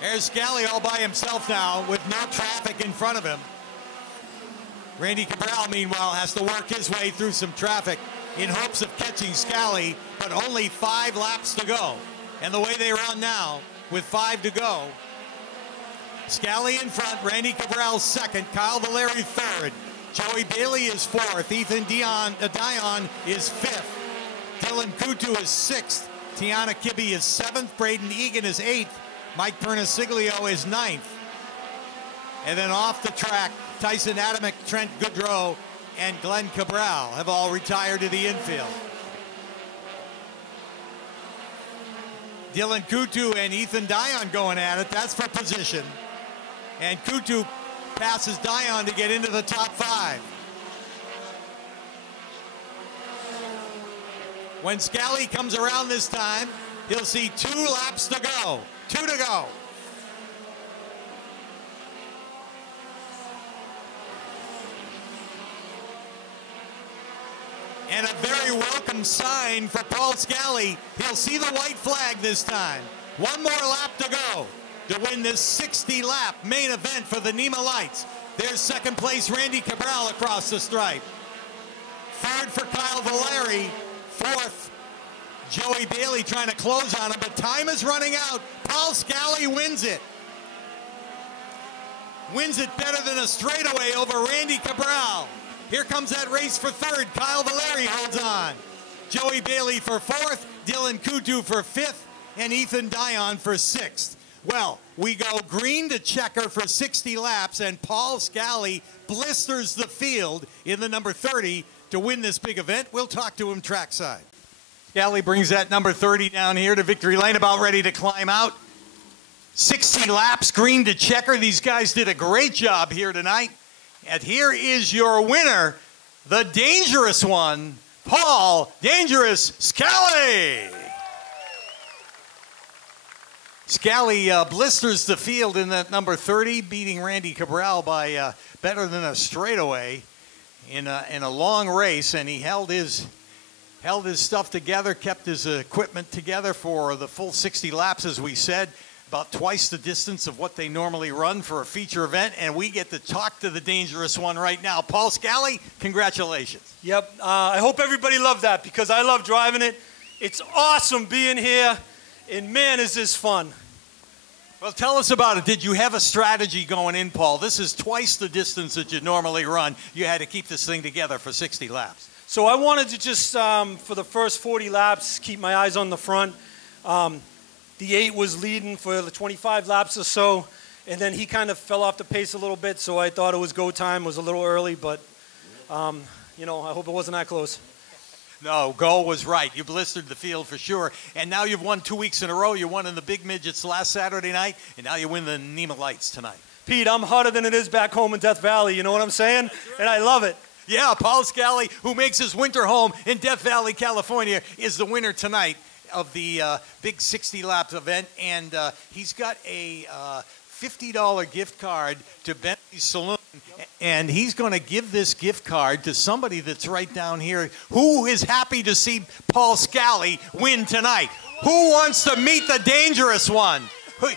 There's Scally all by himself now with no traffic in front of him. Randy Cabral, meanwhile, has to work his way through some traffic in hopes of catching Scally, but only 5 laps to go. And the way they run now, with 5 to go, Scally in front, Randy Cabral second, Kyle Valeri third, Joey Bailey is fourth, Ethan Dion is fifth, Dylan Kutu is sixth, Tiana Kibbe is seventh, Braden Egan is eighth, Mike Pernasiglio is ninth. And then off the track, Tyson Adamick, Trent Goodrow, and Glenn Cabral have all retired to the infield. Dylan Kutu and Ethan Dion going at it. That's for position. And Kutu passes Dion to get into the top 5. When Scally comes around this time, he'll see 2 laps to go. 2 to go. And a very welcome sign for Paul Scally. He'll see the white flag this time. 1 more lap to go to win this 60-lap main event for the NEMA Lights. There's second place Randy Cabral across the stripe. Third for Kyle Valeri. Fourth, Joey Bailey trying to close on him, but time is running out. Paul Scally wins it. Wins it better than a straightaway over Randy Cabral. Here comes that race for third. Kyle Valeri holds on. Joey Bailey for fourth, Dylan Kutu for fifth, and Ethan Dion for sixth. Well, we go green to checker for 60 laps, and Paul Scally blisters the field in the number 30 to win this big event. We'll talk to him trackside. Scally brings that number 30 down here to victory lane, about ready to climb out. 60 laps, green to checker. These guys did a great job here tonight. And here is your winner, the dangerous one, Paul Dangerous Scally. Scally blisters the field in that number 30, beating Randy Cabral by better than a straightaway in a long race, and he held his stuff together, kept his equipment together for the full 60 laps, as we said. About twice the distance of what they normally run for a feature event, and we get to talk to the dangerous one right now. Paul Scally, congratulations. Yep, I hope everybody loved that because I love driving it. It's awesome being here, and man, is this fun. Well, tell us about it. Did you have a strategy going in, Paul? This is twice the distance that you normally run. You had to keep this thing together for 60 laps. So I wanted to just, for the first 40 laps, keep my eyes on the front. The 8 was leading for the 25 laps or so, and then he kind of fell off the pace a little bit, so I thought it was go time. It was a little early, but, you know, I hope it wasn't that close. No, goal was right. You blistered the field for sure, and now you've won 2 weeks in a row. You won in the big midgets last Saturday night, and now you win the NEMA Lights tonight. Pete, I'm hotter than it is back home in Death Valley, you know what I'm saying? And I love it. Yeah, Paul Scally, who makes his winter home in Death Valley, California, is the winner tonight of the big 60-lap event, and he's got a $50 gift card to Bentley's Saloon, and he's going to give this gift card to somebody that's right down here who is happy to see Paul Scally win tonight. Who wants to meet the dangerous one?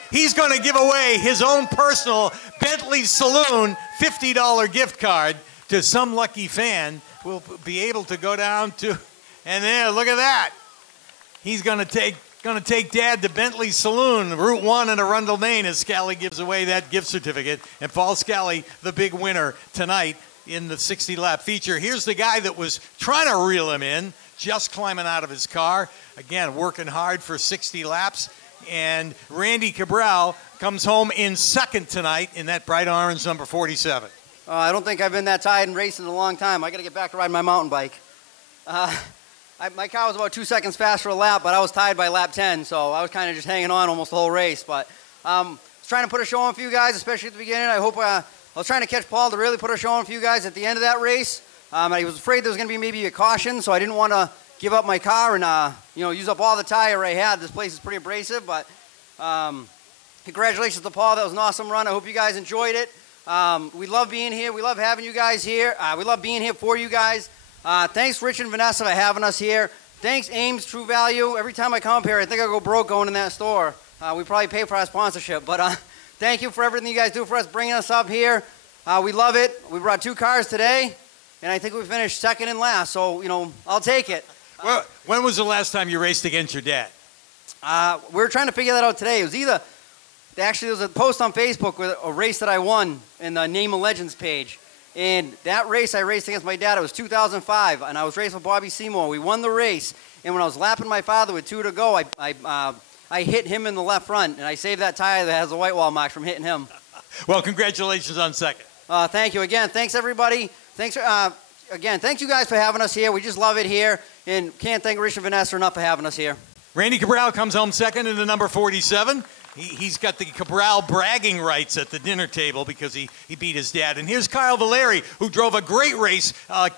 He's going to give away his own personal Bentley's Saloon $50 gift card to some lucky fan who will be able to go down to, and there, look at that. He's going to take Dad to Bentley's Saloon, Route 1 in Arundel, Maine, as Scally gives away that gift certificate. And Paul Scally, the big winner tonight in the 60-lap feature. Here's the guy that was trying to reel him in, just climbing out of his car. Again, working hard for 60 laps. And Randy Cabral comes home in second tonight in that bright orange number 47. I don't think I've been that tired in racing in a long time. I got to get back to riding my mountain bike. My car was about 2 seconds faster a lap, but I was tired by lap 10, so I was kind of just hanging on almost the whole race. But I was trying to put a show on for you guys, especially at the beginning. I was trying to catch Paul to really put a show on for you guys at the end of that race. I was afraid there was going to be maybe a caution, so I didn't want to give up my car and use up all the tire I had. This place is pretty abrasive, but congratulations to Paul. That was an awesome run. I hope you guys enjoyed it. We love being here. We love having you guys here. We love being here for you guys. Thanks, Rich and Vanessa, for having us here. Thanks, AMES True Value. Every time I come up here, I think I go broke going in that store. We probably pay for our sponsorship, but thank you for everything you guys do for us, bringing us up here. We love it. We brought 2 cars today, and I think we finished second and last, so, you know, I'll take it. Well, when was the last time you raced against your dad? We were trying to figure that out today. It was either, actually, there was a post on Facebook with a race that I won in the NEMA Legends page. And that race I raced against my dad, it was 2005, and I was racing with Bobby Seymour. We won the race, and when I was lapping my father with 2 to go, I hit him in the left front, and I saved that tire that has the white wall marks from hitting him. Well, congratulations on second. Thank you again. Thanks, everybody. Thanks again. Thank you guys for having us here. We just love it here, and can't thank Rich and Vanessa enough for having us here. Randy Cabral comes home second in the number 47. He's got the Cabral bragging rights at the dinner table because he beat his dad. And here's Kyle Valeri, who drove a great race. I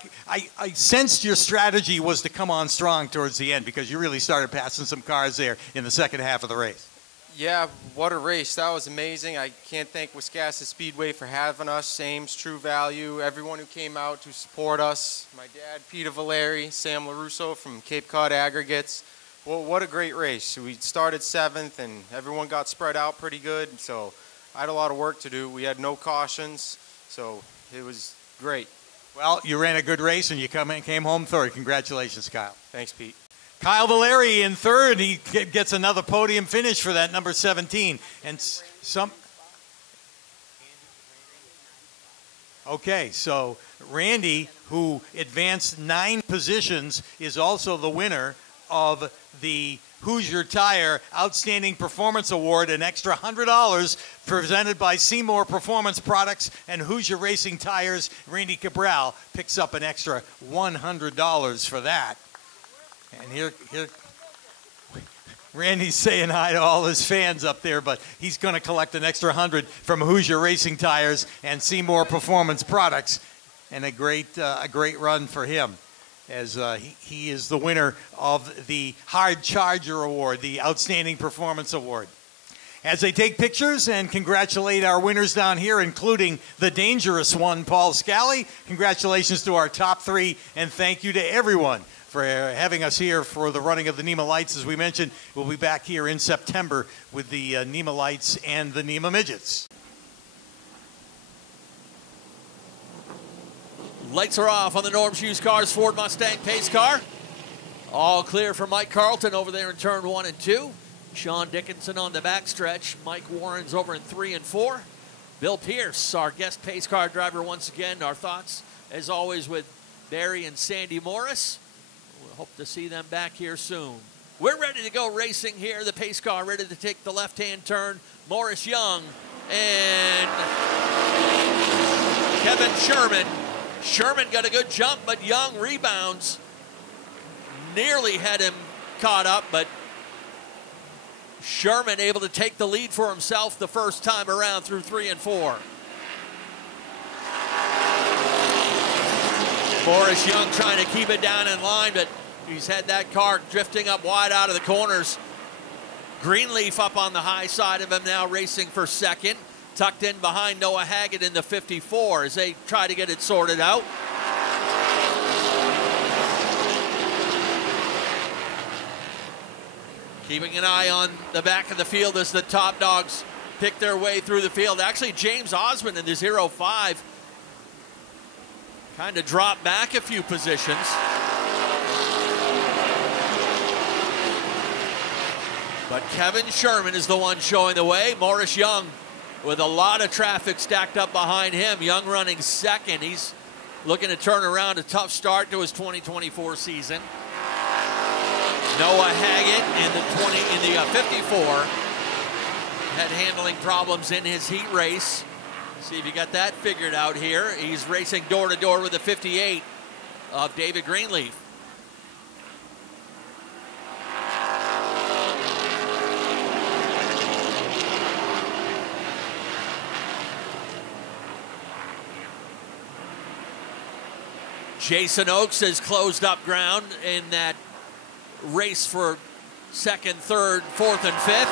sensed your strategy was to come on strong towards the end because you really started passing some cars there in the second half of the race. Yeah, what a race. That was amazing. I can't thank Wiscasset Speedway for having us, AMES True Value, everyone who came out to support us, my dad, Peter Valeri, Sam LaRusso from Cape Cod Aggregates. Well, what a great race. We started 7th, and everyone got spread out pretty good, so I had a lot of work to do. We had no cautions, so it was great. Well, you ran a good race, and you came home third. Congratulations, Kyle. Thanks, Pete. Kyle Valeri in third. He gets another podium finish for that number 17. And Okay, so Randy, who advanced 9 positions, is also the winner of the Hoosier Tire Outstanding Performance Award, an extra $100 presented by Seymour Performance Products and Hoosier Racing Tires. Randy Cabral picks up an extra $100 for that. And here Randy's saying hi to all his fans up there, but he's going to collect an extra $100 from Hoosier Racing Tires and Seymour Performance Products, and a great run for him, as he is the winner of the Hard Charger Award, the Outstanding Performance Award. As they take pictures and congratulate our winners down here, including the dangerous one, Paul Scally, congratulations to our top 3, and thank you to everyone for having us here for the running of the NEMA Lights. As we mentioned, we'll be back here in September with the NEMA Lights and the NEMA Midgets. Lights are off on the Norm's Used Cars Ford Mustang pace car. All clear for Mike Carlton over there in turn 1 and 2. Sean Dickinson on the backstretch. Mike Warren's over in 3 and 4. Bill Pierce, our guest pace car driver once again. Our thoughts, as always, with Barry and Sandy Morris. We'll hope to see them back here soon. We're ready to go racing here. The pace car ready to take the left-hand turn. Morris Young and Kevin Sherman. Sherman got a good jump, but Young rebounds. Nearly had him caught up, but Sherman able to take the lead for himself the first time around through 3 and 4. Morris Young trying to keep it down in line, but he's had that car drifting up wide out of the corners. Greenleaf up on the high side of him now, racing for second. Tucked in behind Noah Haggett in the 54 as they try to get it sorted out. Keeping an eye on the back of the field as the top dogs pick their way through the field. Actually, James Osmond in the 05 kind of dropped back a few positions. But Kevin Sherman is the one showing the way. Morris Young with a lot of traffic stacked up behind him. Young running second. He's looking to turn around a tough start to his 2024 season. Noah Haggett in the 54 had handling problems in his heat race. See if you got that figured out here. He's racing door to door with the 58 of David Greenleaf. Jason Oakes has closed up ground in that race for second, third, fourth, and fifth.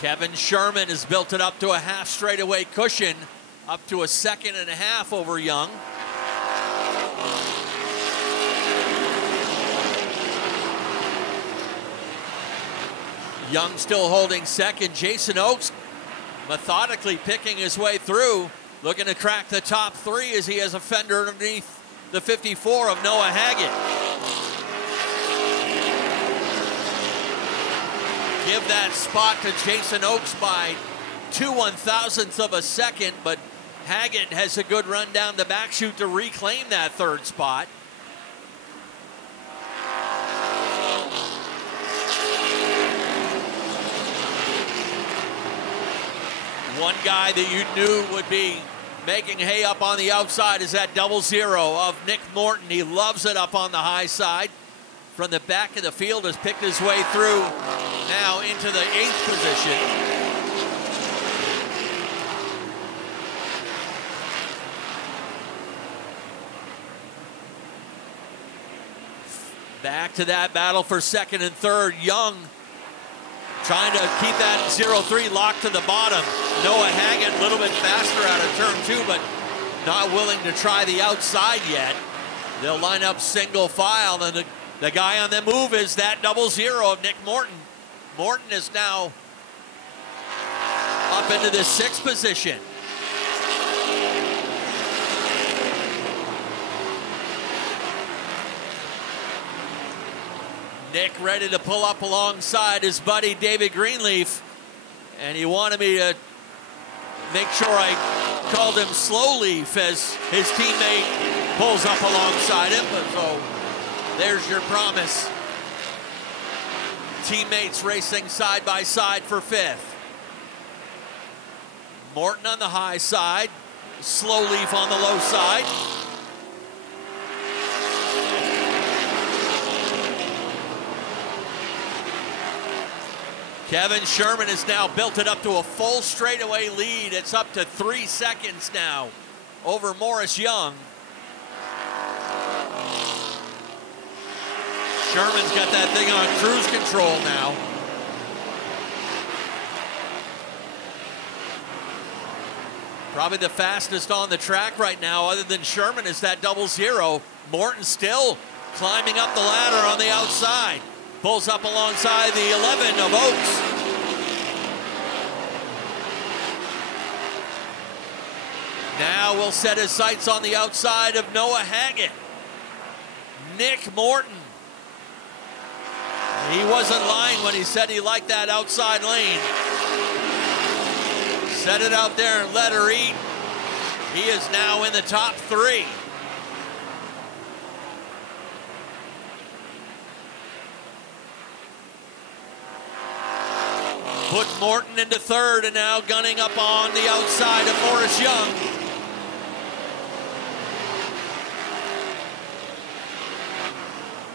Kevin Sherman has built it up to a half straightaway cushion, up to a 2.5 over Young. Young still holding second. Jason Oakes methodically picking his way through, looking to crack the top 3 as he has a fender underneath the 54 of Noah Haggett. Give that spot to Jason Oakes by 2/1000ths of a second, but Haggett has a good run down the back chute to reclaim that 3rd spot. One guy that you knew would be making hay up on the outside is that 00 of Nick Morton. He loves it up on the high side. From the back of the field has picked his way through now into the 8th position. Back to that battle for 2nd and 3rd. Young trying to keep that 0-3 locked to the bottom. Noah Haggett a little bit faster out of turn 2, but not willing to try the outside yet. They'll line up single file, and the guy on the move is that 00 of Nick Morton. Morton is now up into the 6th position. Nick ready to pull up alongside his buddy David Greenleaf, and he wanted me to make sure I called him Slowleaf as his teammate pulls up alongside him. So there's your promise. Teammates racing side by side for 5th. Morton on the high side, Slowleaf on the low side. Kevin Sherman has now built it up to a full straightaway lead. It's up to 3 seconds now over Morris Young. Sherman's got that thing on cruise control now. Probably the fastest on the track right now, other than Sherman, is that 00. Morton still climbing up the ladder on the outside. Pulls up alongside the 11 of Oakes. Now will set his sights on the outside of Noah Haggett. Nick Morton. He wasn't lying when he said he liked that outside lane. Set it out there and let her eat. He is now in the top 3. Put Morton into 3rd, and now gunning up on the outside of Morris Young.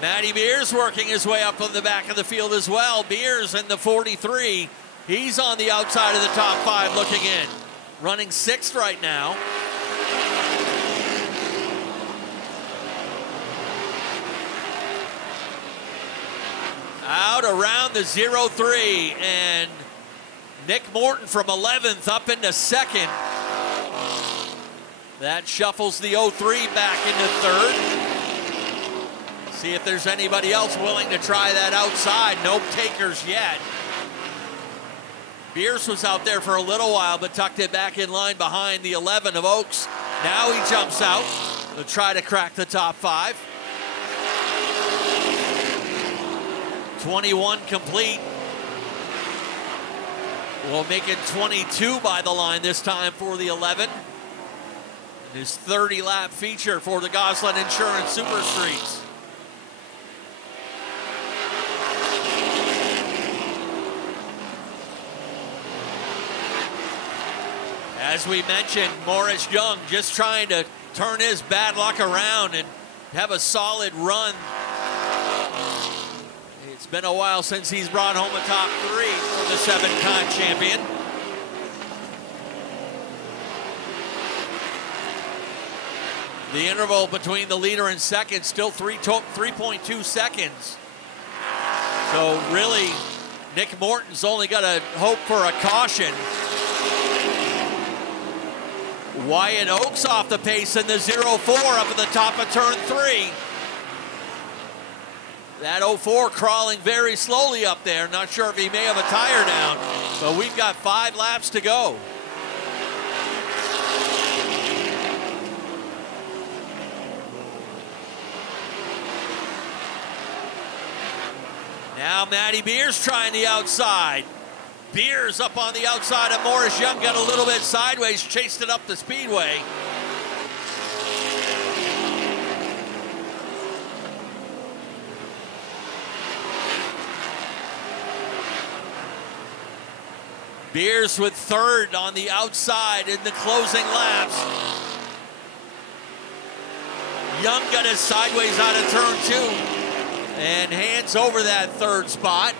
Matty Beers working his way up on the back of the field as well. Beers in the 43. He's on the outside of the top 5 looking in. Running 6th right now. Out around the 0-3, and Nick Morton from 11th up into 2nd. That shuffles the 0-3 back into 3rd. See if there's anybody else willing to try that outside. No takers yet. Beers was out there for a little while, but tucked it back in line behind the 11 of Oakes. Now he jumps out to try to crack the top 5. 21 complete. We'll make it 22 by the line this time for the 11. His 30-lap feature for the GOSLINE Insurance Super Streets. As we mentioned, Morris Young just trying to turn his bad luck around and have a solid run. It's been a while since he's brought home a top 3 for the 7-time champion. The interval between the leader and second still 3.2 seconds. So really Nick Morton's only got to hope for a caution. Wyatt Oaks off the pace in the 0-4 up at the top of turn 3. That 04 crawling very slowly up there. Not sure if he may have a tire down, but we've got 5 laps to go. Now Matty Beers trying the outside. Beers up on the outside of Morris Young, got a little bit sideways, chased it up the speedway. Beers with third on the outside in the closing laps. Young got his sideways out of turn 2 and hands over that third spot.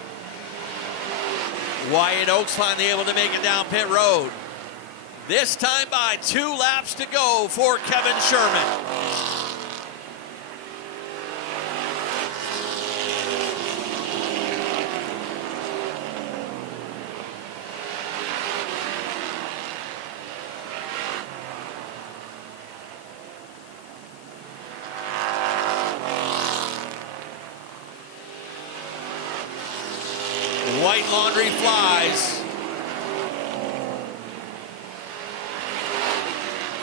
Wyatt Oaks finally able to make it down pit road. This time by 2 laps to go for Kevin Sherman. White laundry flies.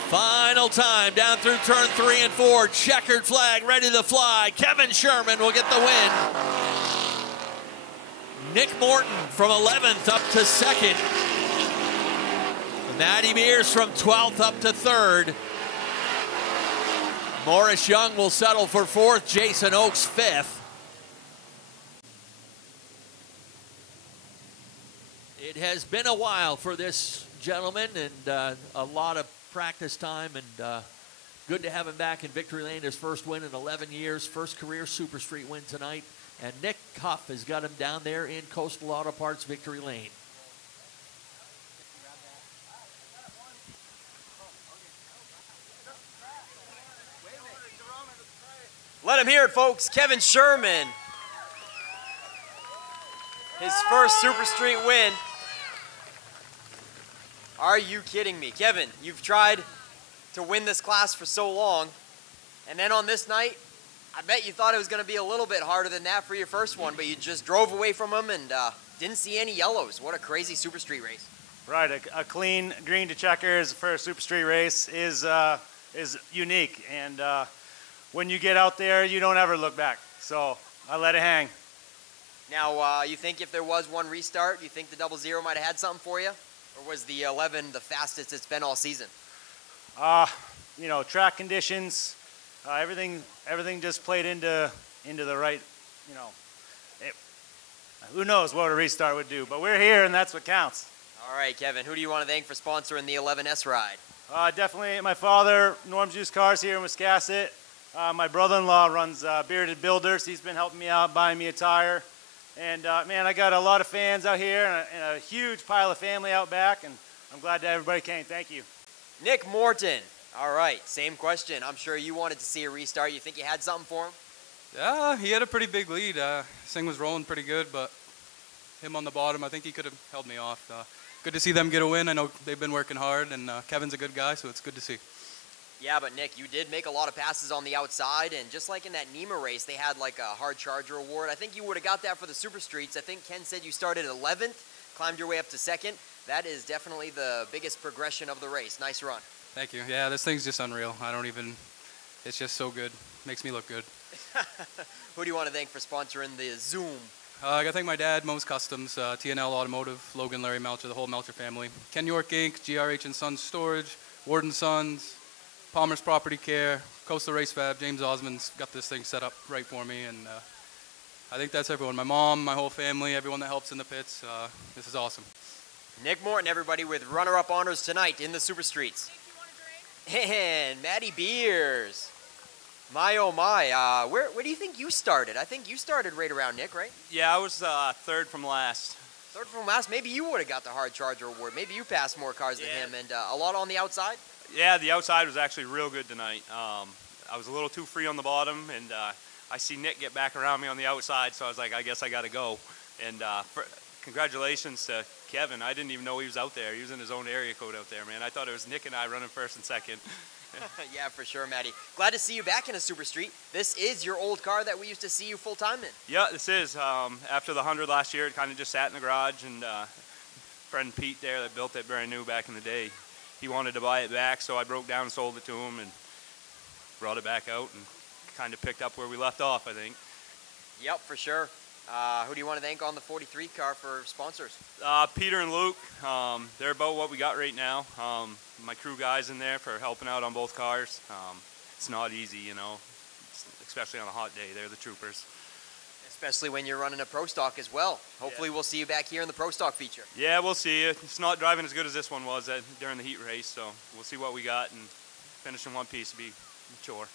Final time down through turn 3 and 4. Checkered flag ready to fly. Kevin Sherman will get the win. Nick Morton from 11th up to 2nd. Matty Mears from 12th up to 3rd. Morris Young will settle for 4th. Jason Oaks 5th. It has been a while for this gentleman, and a lot of practice time, and good to have him back in Victory Lane. His first win in 11 years, first career Super Street win tonight. And Nick Huff has got him down there in Coastal Auto Parts Victory Lane. Let him hear it, folks. Kevin Sherman. His first Super Street win. Are you kidding me? Kevin, you've tried to win this class for so long, and then on this night, I bet you thought it was going to be a little bit harder than that for your first one, but you just drove away from him and didn't see any yellows. What a crazy Super Street race. Right, a clean green to checkers for a Super Street race is unique, and when you get out there, you don't ever look back. So I let it hang. Now, you think if there was one restart, you think the 00 might have had something for you? Or was the 11 the fastest it's been all season? You know, track conditions, everything just played into the right, you know. Who knows what a restart would do, but we're here and that's what counts. All right, Kevin, who do you want to thank for sponsoring the 11S ride? Definitely my father, Norm's Used Cars here in Wiscasset. My brother-in-law runs Bearded Builders. He's been helping me out, buying me a tire. And man, I got a lot of fans out here and a huge pile of family out back, and I'm glad that everybody came. Thank you. Nick Morton. All right, same question. I'm sure you wanted to see a restart. You think you had something for him? Yeah, he had a pretty big lead. This thing was rolling pretty good, but him on the bottom, I think he could have held me off. Good to see them get a win. I know they've been working hard, and Kevin's a good guy, so it's good to see. Yeah, but Nick, you did make a lot of passes on the outside, and just like in that NEMA race, they had like a hard charger award. I think you would have got that for the Super Streets. I think Ken said you started 11th, climbed your way up to 2nd. That is definitely the biggest progression of the race. Nice run. Thank you. Yeah, this thing's just unreal. It's just so good. Makes me look good. Who do you want to thank for sponsoring the Zoom? I got to thank my dad, Mo's Customs, TNL Automotive, Logan, Larry Melcher, the whole Melcher family, Ken York Inc., GRH and Sons Storage, Warden Sons, Palmer's Property Care, Coastal Race Fab, James Osmond's got this thing set up right for me, and I think that's everyone. My mom, my whole family, everyone that helps in the pits. This is awesome. Nick Morton, everybody, with runner-up honors tonight in the Super Streets. And Matty Beers. My, oh my. Where do you think you started? I think you started right around Nick, right? Yeah, I was third from last. Third from last? Maybe you would have got the hard charger award. Maybe you passed more cars than him, and a lot on the outside? Yeah, the outside was actually real good tonight. I was a little too free on the bottom, and I see Nick get back around me on the outside, so I was like, I guess I got to go. And congratulations to Kevin. I didn't even know he was out there. He was in his own area code out there, man. I thought it was Nick and I running first and second. Yeah, for sure, Matty. Glad to see you back in a Super Street. This is your old car that we used to see you full-time in. Yeah, this is. After the 100 last year, it kind of just sat in the garage, and friend Pete there that built it brand new back in the day, he wanted to buy it back, so I broke down and sold it to him and brought it back out and kind of picked up where we left off, I think. Yep, for sure. Who do you want to thank on the 43 car for sponsors? Peter and Luke. They're about what we got right now. My crew guys in there for helping out on both cars. It's not easy, you know, especially on a hot day. They're the troopers. Especially when you're running a Pro Stock as well. Hopefully we'll see you back here in the Pro Stock feature. Yeah, we'll see you. It's not driving as good as this one was during the heat race, so we'll see what we got, and finish in one piece will be a chore.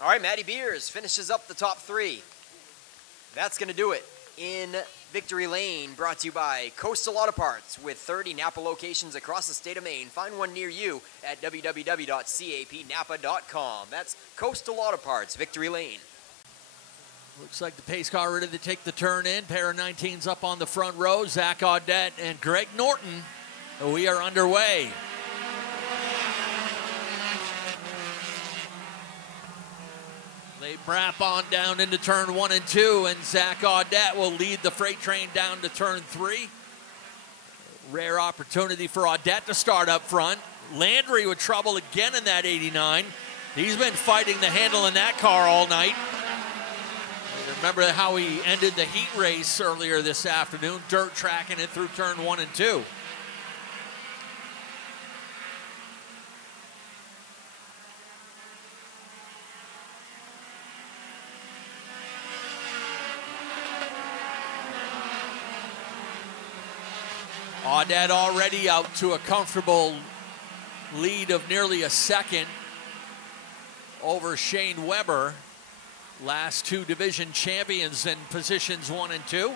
All right, Matty Beers finishes up the top 3. That's going to do it in Victory Lane, brought to you by Coastal Auto Parts with 30 Napa locations across the state of Maine. Find one near you at www.capnapa.com. That's Coastal Auto Parts, Victory Lane. Looks like the pace car ready to take the turn in. Pair of 19s up on the front row. Zach Audette and Greg Norton. We are underway. They brap on down into turn 1 and 2, and Zach Audette will lead the freight train down to turn 3. Rare opportunity for Audette to start up front. Landry with trouble again in that 89. He's been fighting the handle in that car all night. Remember how he ended the heat race earlier this afternoon, dirt tracking it through turn 1 and 2. Audette already out to a comfortable lead of nearly a second over Shane Weber. Last 2 division champions in positions 1 and 2.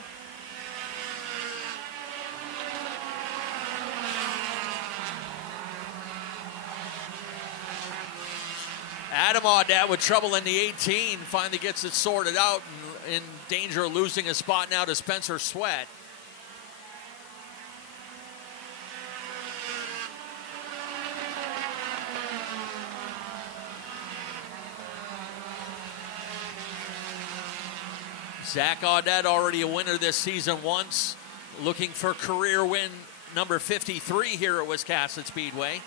Adam Audette with trouble in the 18 finally gets it sorted out and in danger of losing a spot now to Spencer Sweat. Zach Audette already a winner this season once, looking for career win number 53 here at Wiscasset Speedway.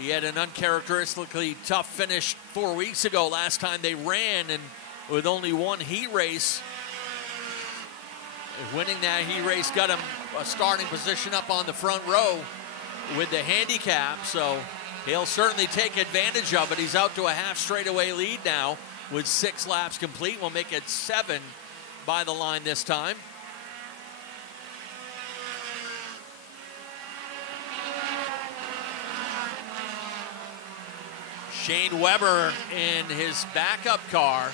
He had an uncharacteristically tough finish 4 weeks ago, last time they ran, and with only 1 heat race. Winning that heat race got him a starting position up on the front row with the handicap, so he'll certainly take advantage of it. He's out to a half straightaway lead now with 6 laps complete. We'll make it 7 by the line this time. Shane Weber in his backup car.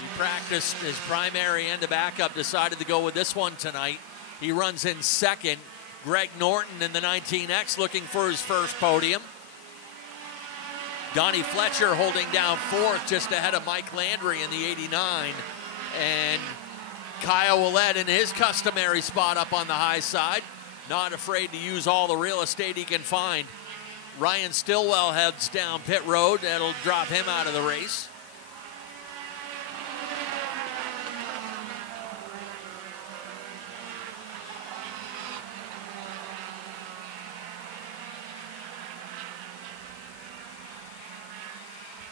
He practiced his primary and the backup, decided to go with this one tonight. He runs in second. Greg Norton in the 19X looking for his first podium. Donnie Fletcher holding down 4th just ahead of Mike Landry in the 89. And Kyle Willett in his customary spot up on the high side. Not afraid to use all the real estate he can find. Ryan Stillwell heads down pit road. That'll drop him out of the race.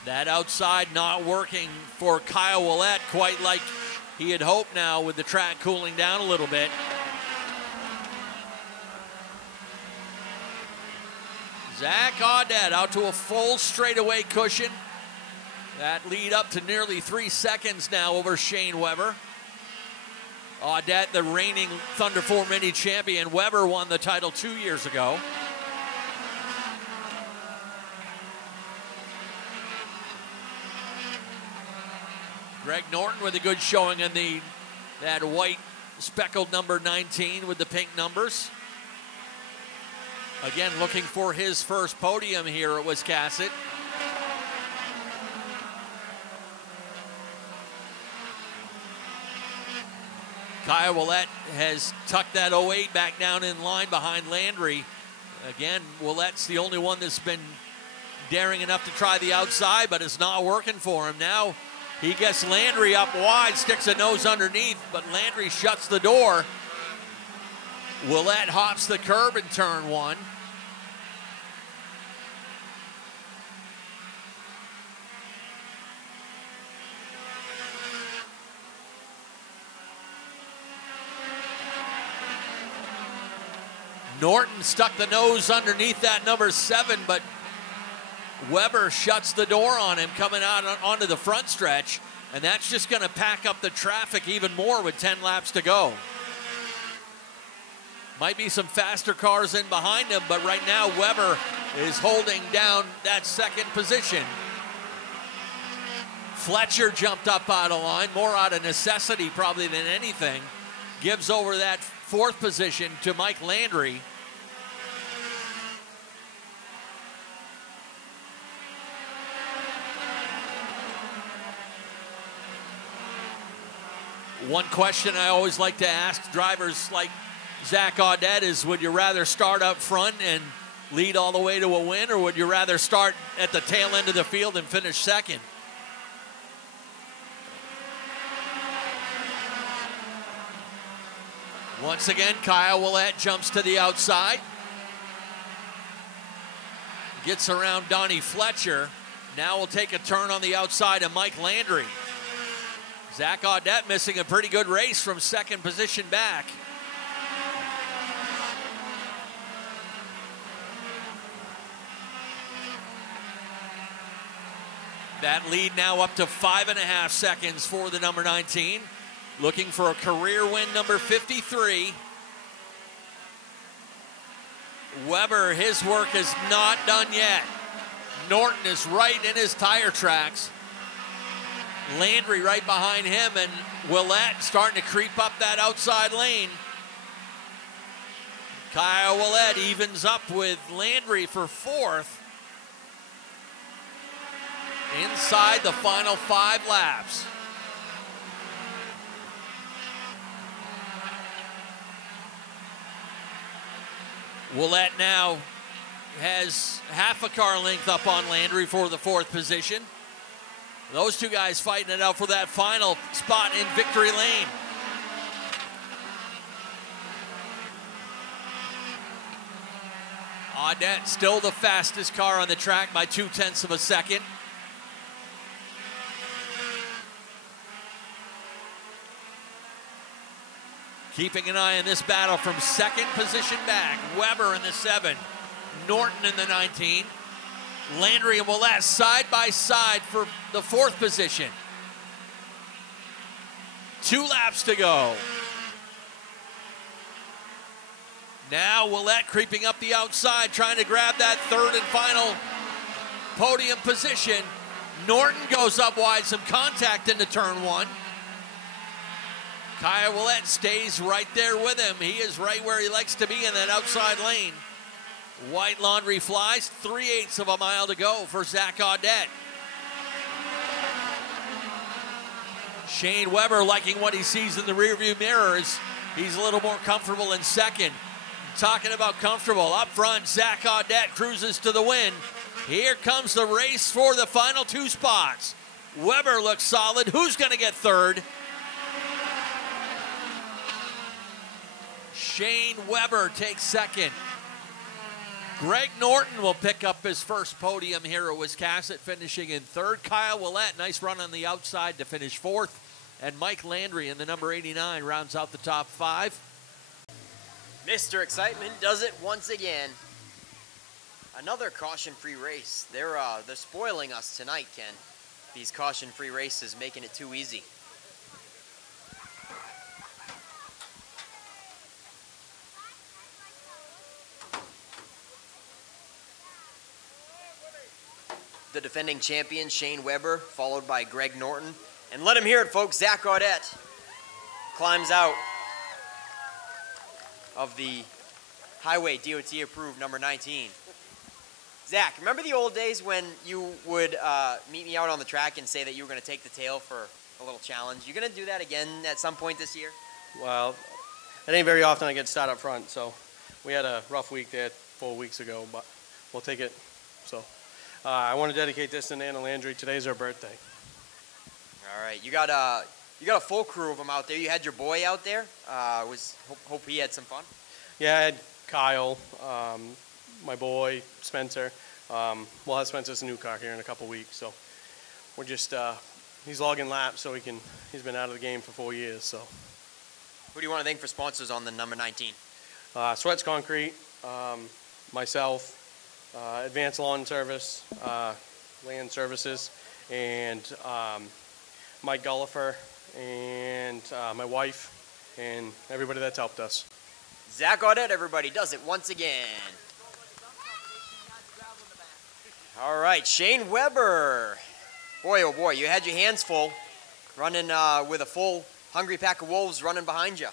That outside not working for Kyle Willett quite like he had hoped now with the track cooling down a little bit. Zach Audette out to a full straightaway cushion. That lead up to nearly 3 seconds now over Shane Weber. Audette, the reigning Thunder 4 Mini champion. Weber won the title 2 years ago. Greg Norton with a good showing in that white speckled number 19 with the pink numbers. Again, looking for his first podium here at Wiscasset. Kyle Willett has tucked that 08 back down in line behind Landry. Again, Willette's the only one that's been daring enough to try the outside, but it's not working for him. Now he gets Landry up wide, sticks a nose underneath, but Landry shuts the door. Willett hops the curb in turn one. Norton stuck the nose underneath that number 7, but Weber shuts the door on him coming out onto the front stretch, and that's just going to pack up the traffic even more with 10 laps to go. Might be some faster cars in behind him, but right now Weber is holding down that second position. Fletcher jumped up out of line, more out of necessity probably than anything. Gives over that fourth position to Mike Landry. One question I always like to ask drivers like Zach Audette is, would you rather start up front and lead all the way to a win, or would you rather start at the tail end of the field and finish second? Once again, Kyle Willett jumps to the outside. Gets around Donnie Fletcher. Now will take a turn on the outside of Mike Landry. Zach Audette missing a pretty good race from second position back. That lead now up to 5.5 seconds for the number 19. Looking for a career win, number 53. Weber, his work is not done yet. Norton is right in his tire tracks. Landry right behind him, and Willett starting to creep up that outside lane. Kyle Willett evens up with Landry for fourth. Inside the final 5 laps. Willett now has half a car length up on Landry for the fourth position. Those two guys fighting it out for that final spot in victory lane. Audette still the fastest car on the track by 0.2 of a second. Keeping an eye on this battle from second position back. Weber in the 7, Norton in the 19. Landry and Willett side by side for the fourth position. 2 laps to go. Now Willett creeping up the outside, trying to grab that third and final podium position. Norton goes up wide, some contact into turn 1. Kyle Willett stays right there with him. He is right where he likes to be in that outside lane. White laundry flies, 3/8 of a mile to go for Zach Audette. Shane Weber liking what he sees in the rearview mirrors. He's a little more comfortable in second. Talking about comfortable, up front, Zach Audette cruises to the win. Here comes the race for the final 2 spots. Weber looks solid. Who's going to get third? Shane Weber takes second. Greg Norton will pick up his first podium here at Wiscasset, finishing in third. Kyle Willett, nice run on the outside to finish fourth. And Mike Landry in the number 89 rounds out the top 5. Mr. Excitement does it once again. Another caution-free race. They're spoiling us tonight, Ken. These caution-free races, making it too easy. The defending champion, Shane Weber, followed by Greg Norton. And let him hear it, folks. Zach Audette climbs out of the Highway DOT approved number 19. Zach, remember the old days when you would meet me out on the track and say that you were going to take the tail for a little challenge? You going to do that again at some point this year? Well, it ain't very often I get to start up front, so we had a rough week there 4 weeks ago, but we'll take it. So I want to dedicate this to Nana Landry. Today's her birthday. All right, you got a full crew of them out there. You had your boy out there. Hope he had some fun. Yeah, I had Kyle, my boy Spencer. We'll have Spencer's new car here in a couple weeks, so we're just he's logging laps so he's been out of the game for 4 years. So who do you want to thank for sponsors on the number 19? Sweats Concrete, myself, Advanced Lawn Service, Land Services, and Mike Gullifer, and my wife, and everybody that's helped us. Zach Audette, everybody does it once again. All right, Shane Weber. Boy, oh boy, you had your hands full, running with a full hungry pack of wolves running behind you.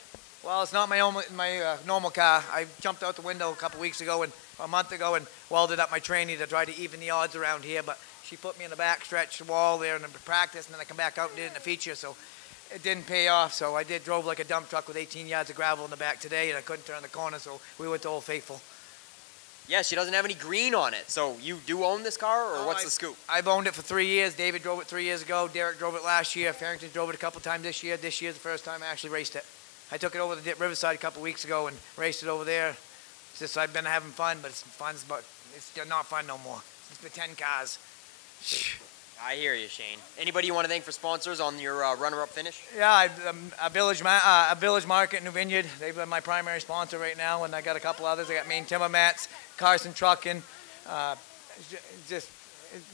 Well, it's not my normal car. I jumped out the window a month ago and welded up my tranny to try to even the odds around here, but she put me in the back stretch wall there in the practice, and then I come back out and did it in the feature, so it didn't pay off. So I drove like a dump truck with 18 yards of gravel in the back today, and I couldn't turn the corner, so we went to Old Faithful. Yeah, she doesn't have any green on it. So you do own this car, or what's the scoop? I've owned it for 3 years. David drove it 3 years ago. Derek drove it last year. Farrington drove it a couple times this year. This year's the first time I actually raced it. I took it over to Riverside a couple weeks ago and raced it over there. It's just I've been having fun, but it's not fun no more. It's been 10 cars. I hear you, Shane. Anybody you want to thank for sponsors on your runner-up finish? Yeah, a Village Market in New Vineyard. They've been my primary sponsor right now, and I got a couple others. I got Maine Timber Mats, Carson Trucking. Just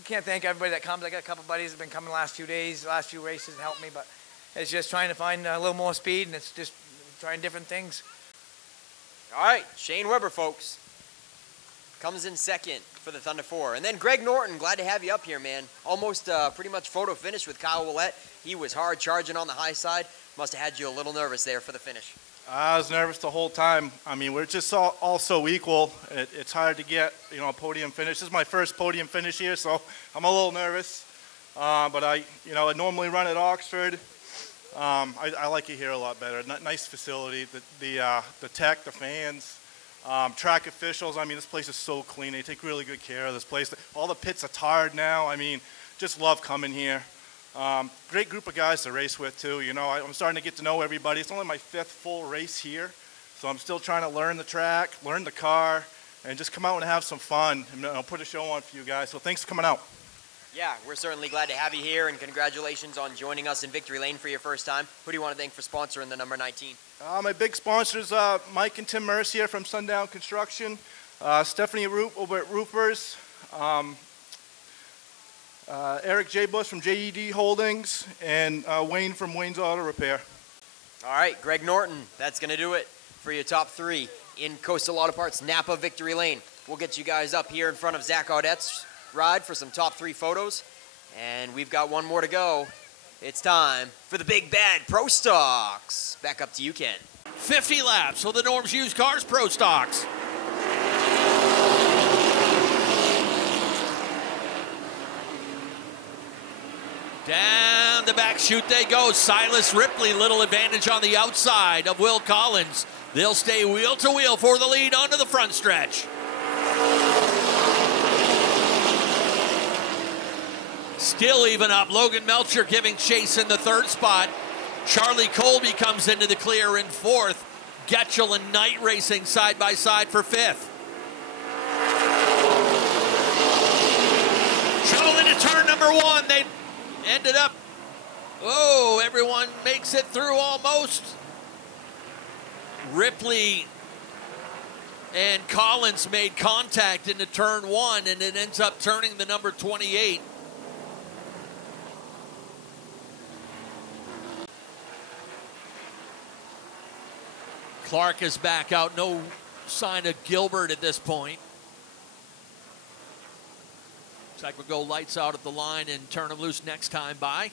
can't thank everybody that comes. I got a couple buddies that have been coming the last few days, the last few races, and helped me. But it's just trying to find a little more speed, and it's just trying different things. All right, Shane Weber, folks, comes in second for the Thunder 4. And then Greg Norton, glad to have you up here, man. Almost pretty much photo finish with Kyle Willett. He was hard charging on the high side. Must have had you a little nervous there for the finish. I was nervous the whole time. I mean, we're just all so equal. It's hard to get, a podium finish. This is my first podium finish here, so I'm a little nervous. But I normally run at Oxford. I like it here a lot better. Nice facility. The tech, the fans. Track officials, I mean, this place is so clean. They take really good care of this place. All the pits are tarred now. I mean, just love coming here. Great group of guys to race with, too. I'm starting to get to know everybody. It's only my 5th full race here, so I'm still trying to learn the track, learn the car, and just come out and have some fun. And I'll put a show on for you guys, so thanks for coming out. Yeah, we're certainly glad to have you here, and congratulations on joining us in Victory Lane for your first time. Who do you want to thank for sponsoring the number 19? My big sponsors, Mike and Tim Mercier from Sundown Construction, Stephanie Roop over at Roofers, Eric J. Bush from JED Holdings, and Wayne from Wayne's Auto Repair. All right, Greg Norton, that's going to do it for your top 3 in Coastal Auto Parts Napa Victory Lane. We'll get you guys up here in front of Zach Audette's ride for some top 3 photos, and we've got one more to go. It's time for the big bad Pro Stocks. Back up to you, Ken. 50 laps of the Norms Used Cars Pro Stocks. Down the back chute they go. Silas Ripley, little advantage on the outside of Will Collins. They'll stay wheel to wheel for the lead onto the front stretch. Still even up. Logan Melcher giving chase in the 3rd spot. Charlie Colby comes into the clear in 4th. Getchell and Knight racing side by side for 5th. Trouble into turn number 1. They ended up, everyone makes it through almost. Ripley and Collins made contact into turn 1, and it ends up turning the number 28. Clark is back out. No sign of Gilbert at this point. Looks like we'll go lights out at the line and turn them loose next time by.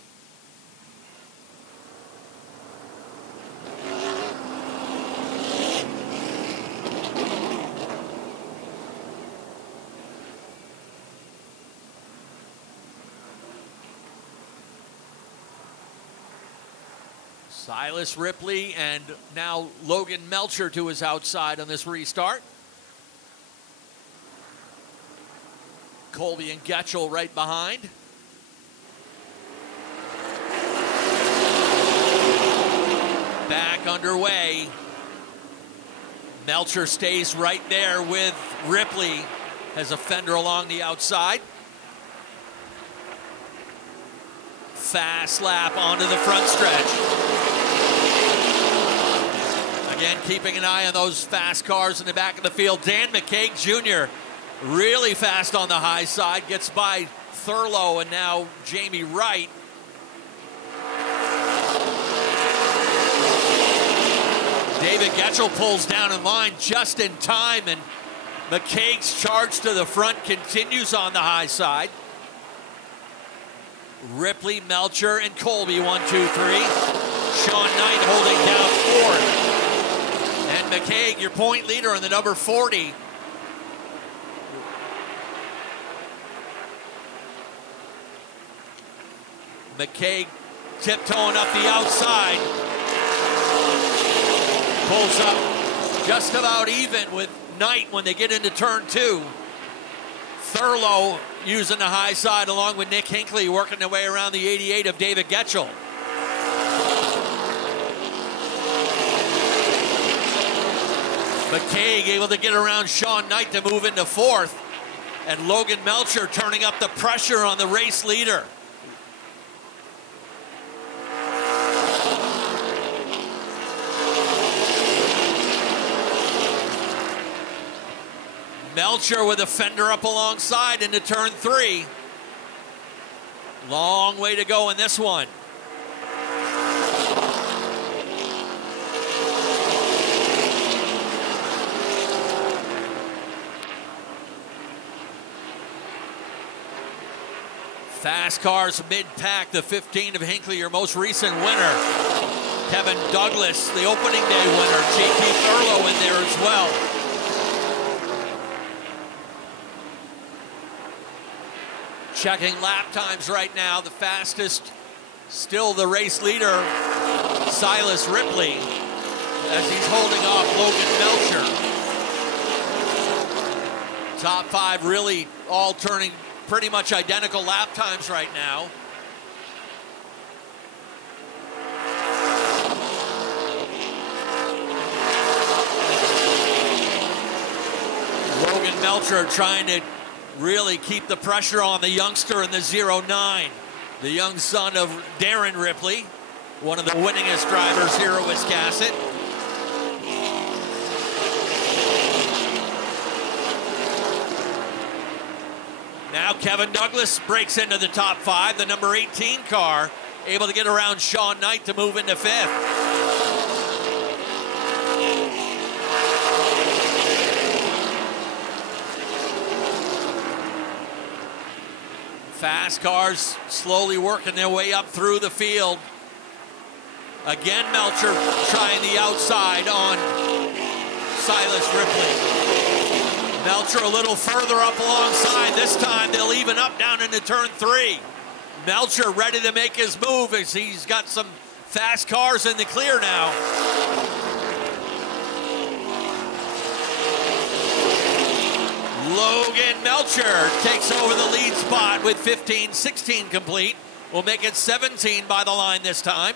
Silas Ripley and now Logan Melcher to his outside on this restart. Colby and Getchell right behind. Back underway. Melcher stays right there with Ripley as a fender along the outside. Fast lap onto the front stretch. Again, keeping an eye on those fast cars in the back of the field. Dan McCaig Jr. really fast on the high side, gets by Thurlow and now Jamie Wright. David Getchell pulls down in line just in time, and McCaig's charge to the front continues on the high side. Ripley, Melcher, and Colby, 1, 2, 3. Sean Knight holding down fourth. And McCaig, your point leader in the number 40. McCaig tiptoeing up the outside. Pulls up just about even with Knight when they get into turn 2. Thurlow using the high side along with Nick Hinckley working their way around the 88 of David Getchell. McCaig able to get around Sean Knight to move into fourth. And Logan Melcher turning up the pressure on the race leader. Melcher with a fender up alongside into turn 3. Long way to go in this one. Fast cars mid-pack, the 15 of Hinckley, your most recent winner. Kevin Douglas, the opening day winner. JT Thurlow in there as well. Checking lap times right now. The fastest, still the race leader, Silas Ripley, as he's holding off Logan Melcher. Top 5 really all turning pretty much identical lap times right now. Logan Melcher trying to really keep the pressure on the youngster in the 09. The young son of Darren Ripley, one of the winningest drivers here at Wiscasset. Now Kevin Douglas breaks into the top 5, the number 18 car, able to get around Sean Knight to move into 5th. Fast cars slowly working their way up through the field. Again, Melcher trying the outside on Silas Ripley. Melcher a little further up alongside. This time they'll even up down into turn 3. Melcher ready to make his move as he's got some fast cars in the clear now. Logan Melcher takes over the lead spot with 15-16 complete. Will make it 17 by the line this time.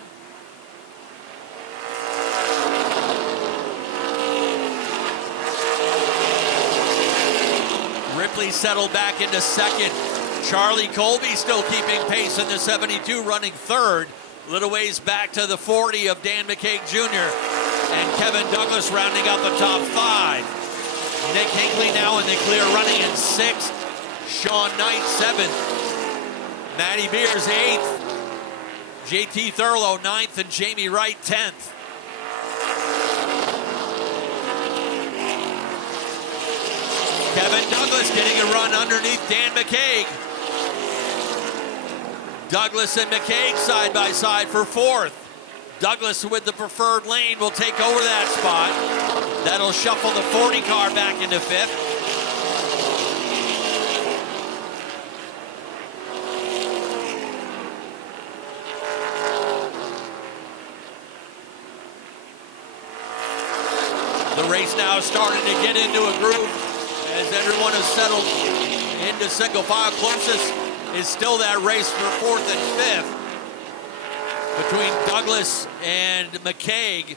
Ripley settled back into second. Charlie Colby still keeping pace in the 72, running third. Little ways back to the 40 of Dan McCaig Jr. And Kevin Douglas rounding out the top 5. Nick Hinckley now in the clear, running in 6th. Sean Knight 7th. Matty Beers 8th. JT Thurlow 9th and Jamie Wright 10th. Kevin Douglas getting a run underneath Dan McCaig. Douglas and McCaig side by side for 4th. Douglas with the preferred lane will take over that spot. That'll shuffle the 40 car back into 5th. race now is starting to get into a groove as everyone has settled into single file. Closest is still that race for 4th and 5th between Douglas and McCaig.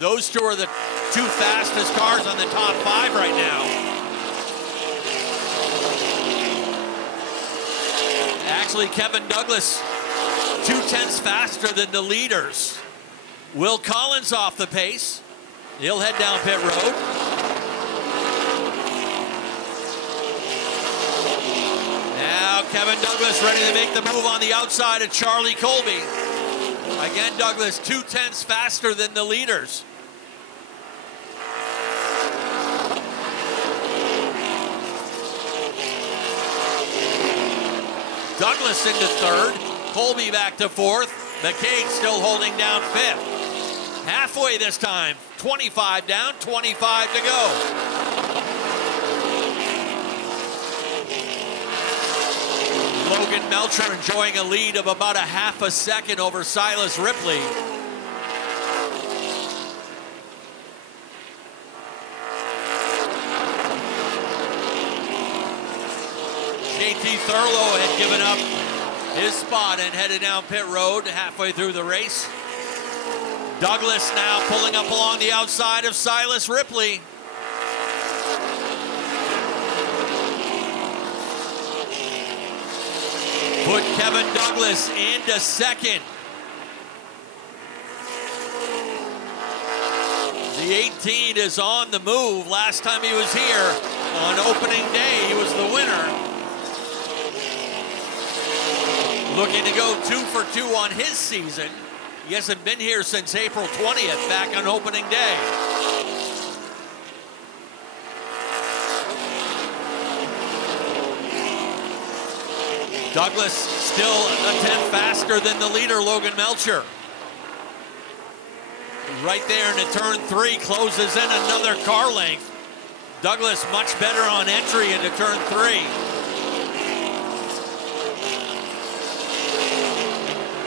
Those two are the two fastest cars on the top 5 right now. Actually, Kevin Douglas 0.2 faster than the leaders. Will Collins off the pace. He'll head down pit road. Now Kevin Douglas ready to make the move on the outside of Charlie Colby. Again, Douglas 0.2 faster than the leaders. Douglas into 3rd, Colby back to 4th, McCaig still holding down 5th. Halfway this time, 25 down, 25 to go. Logan Melcher enjoying a lead of about 1/2 second over Silas Ripley. JT Thurlow had given up his spot and headed down pit road halfway through the race. Douglas now pulling up along the outside of Silas Ripley. Put Kevin Douglas into 2nd. The 18 is on the move. Last time he was here on opening day, he was the winner. Looking to go 2 for 2 on his season. He hasn't been here since April 20th, back on opening day. Douglas still a 10 faster than the leader, Logan Melcher. Right there into turn 3, closes in another car length. Douglas much better on entry into turn 3.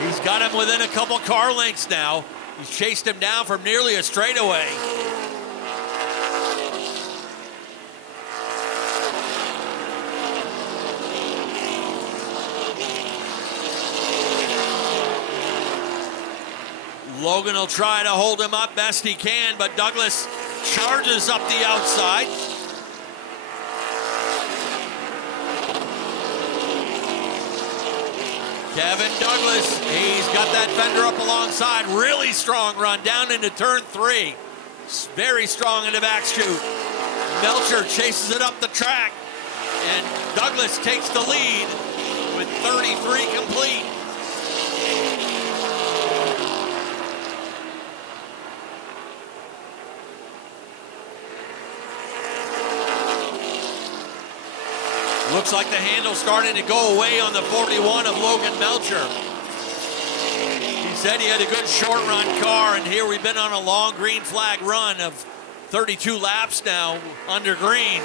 He's got him within a couple car lengths now. He's chased him down from nearly a straightaway. Logan will try to hold him up best he can, but Douglas charges up the outside. Kevin Douglas, he's got that fender up alongside. Really strong run down into turn 3. Very strong in the back chute. Melcher chases it up the track, and Douglas takes the lead with 33 complete. Looks like the handle's starting to go away on the 41 of Logan Melcher. He said he had a good short run car, and here we've been on a long green flag run of 32 laps now under green.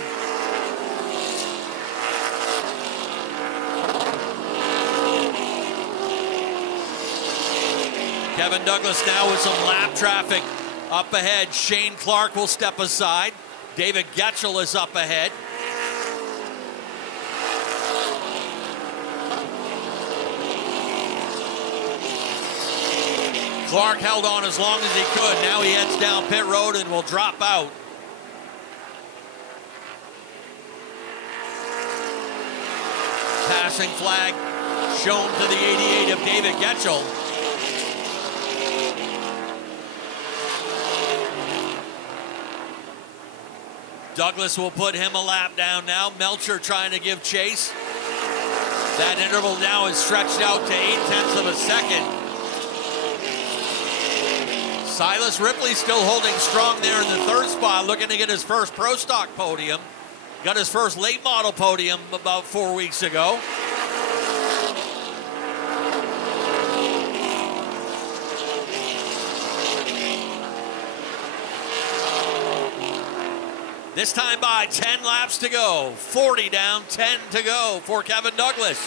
Kevin Douglas now with some lap traffic up ahead. Shane Clark will step aside. David Getchell is up ahead. Clark held on as long as he could. Now he heads down pit road and will drop out. Passing flag shown to the 88 of David Getchell. Douglas will put him a lap down now. Melcher trying to give chase. That interval now is stretched out to 0.8 of a second. Silas Ripley still holding strong there in the 3rd spot, looking to get his first Pro Stock podium. Got his first late model podium about 4 weeks ago. This time by 10 laps to go. 40 down, 10 to go for Kevin Douglas.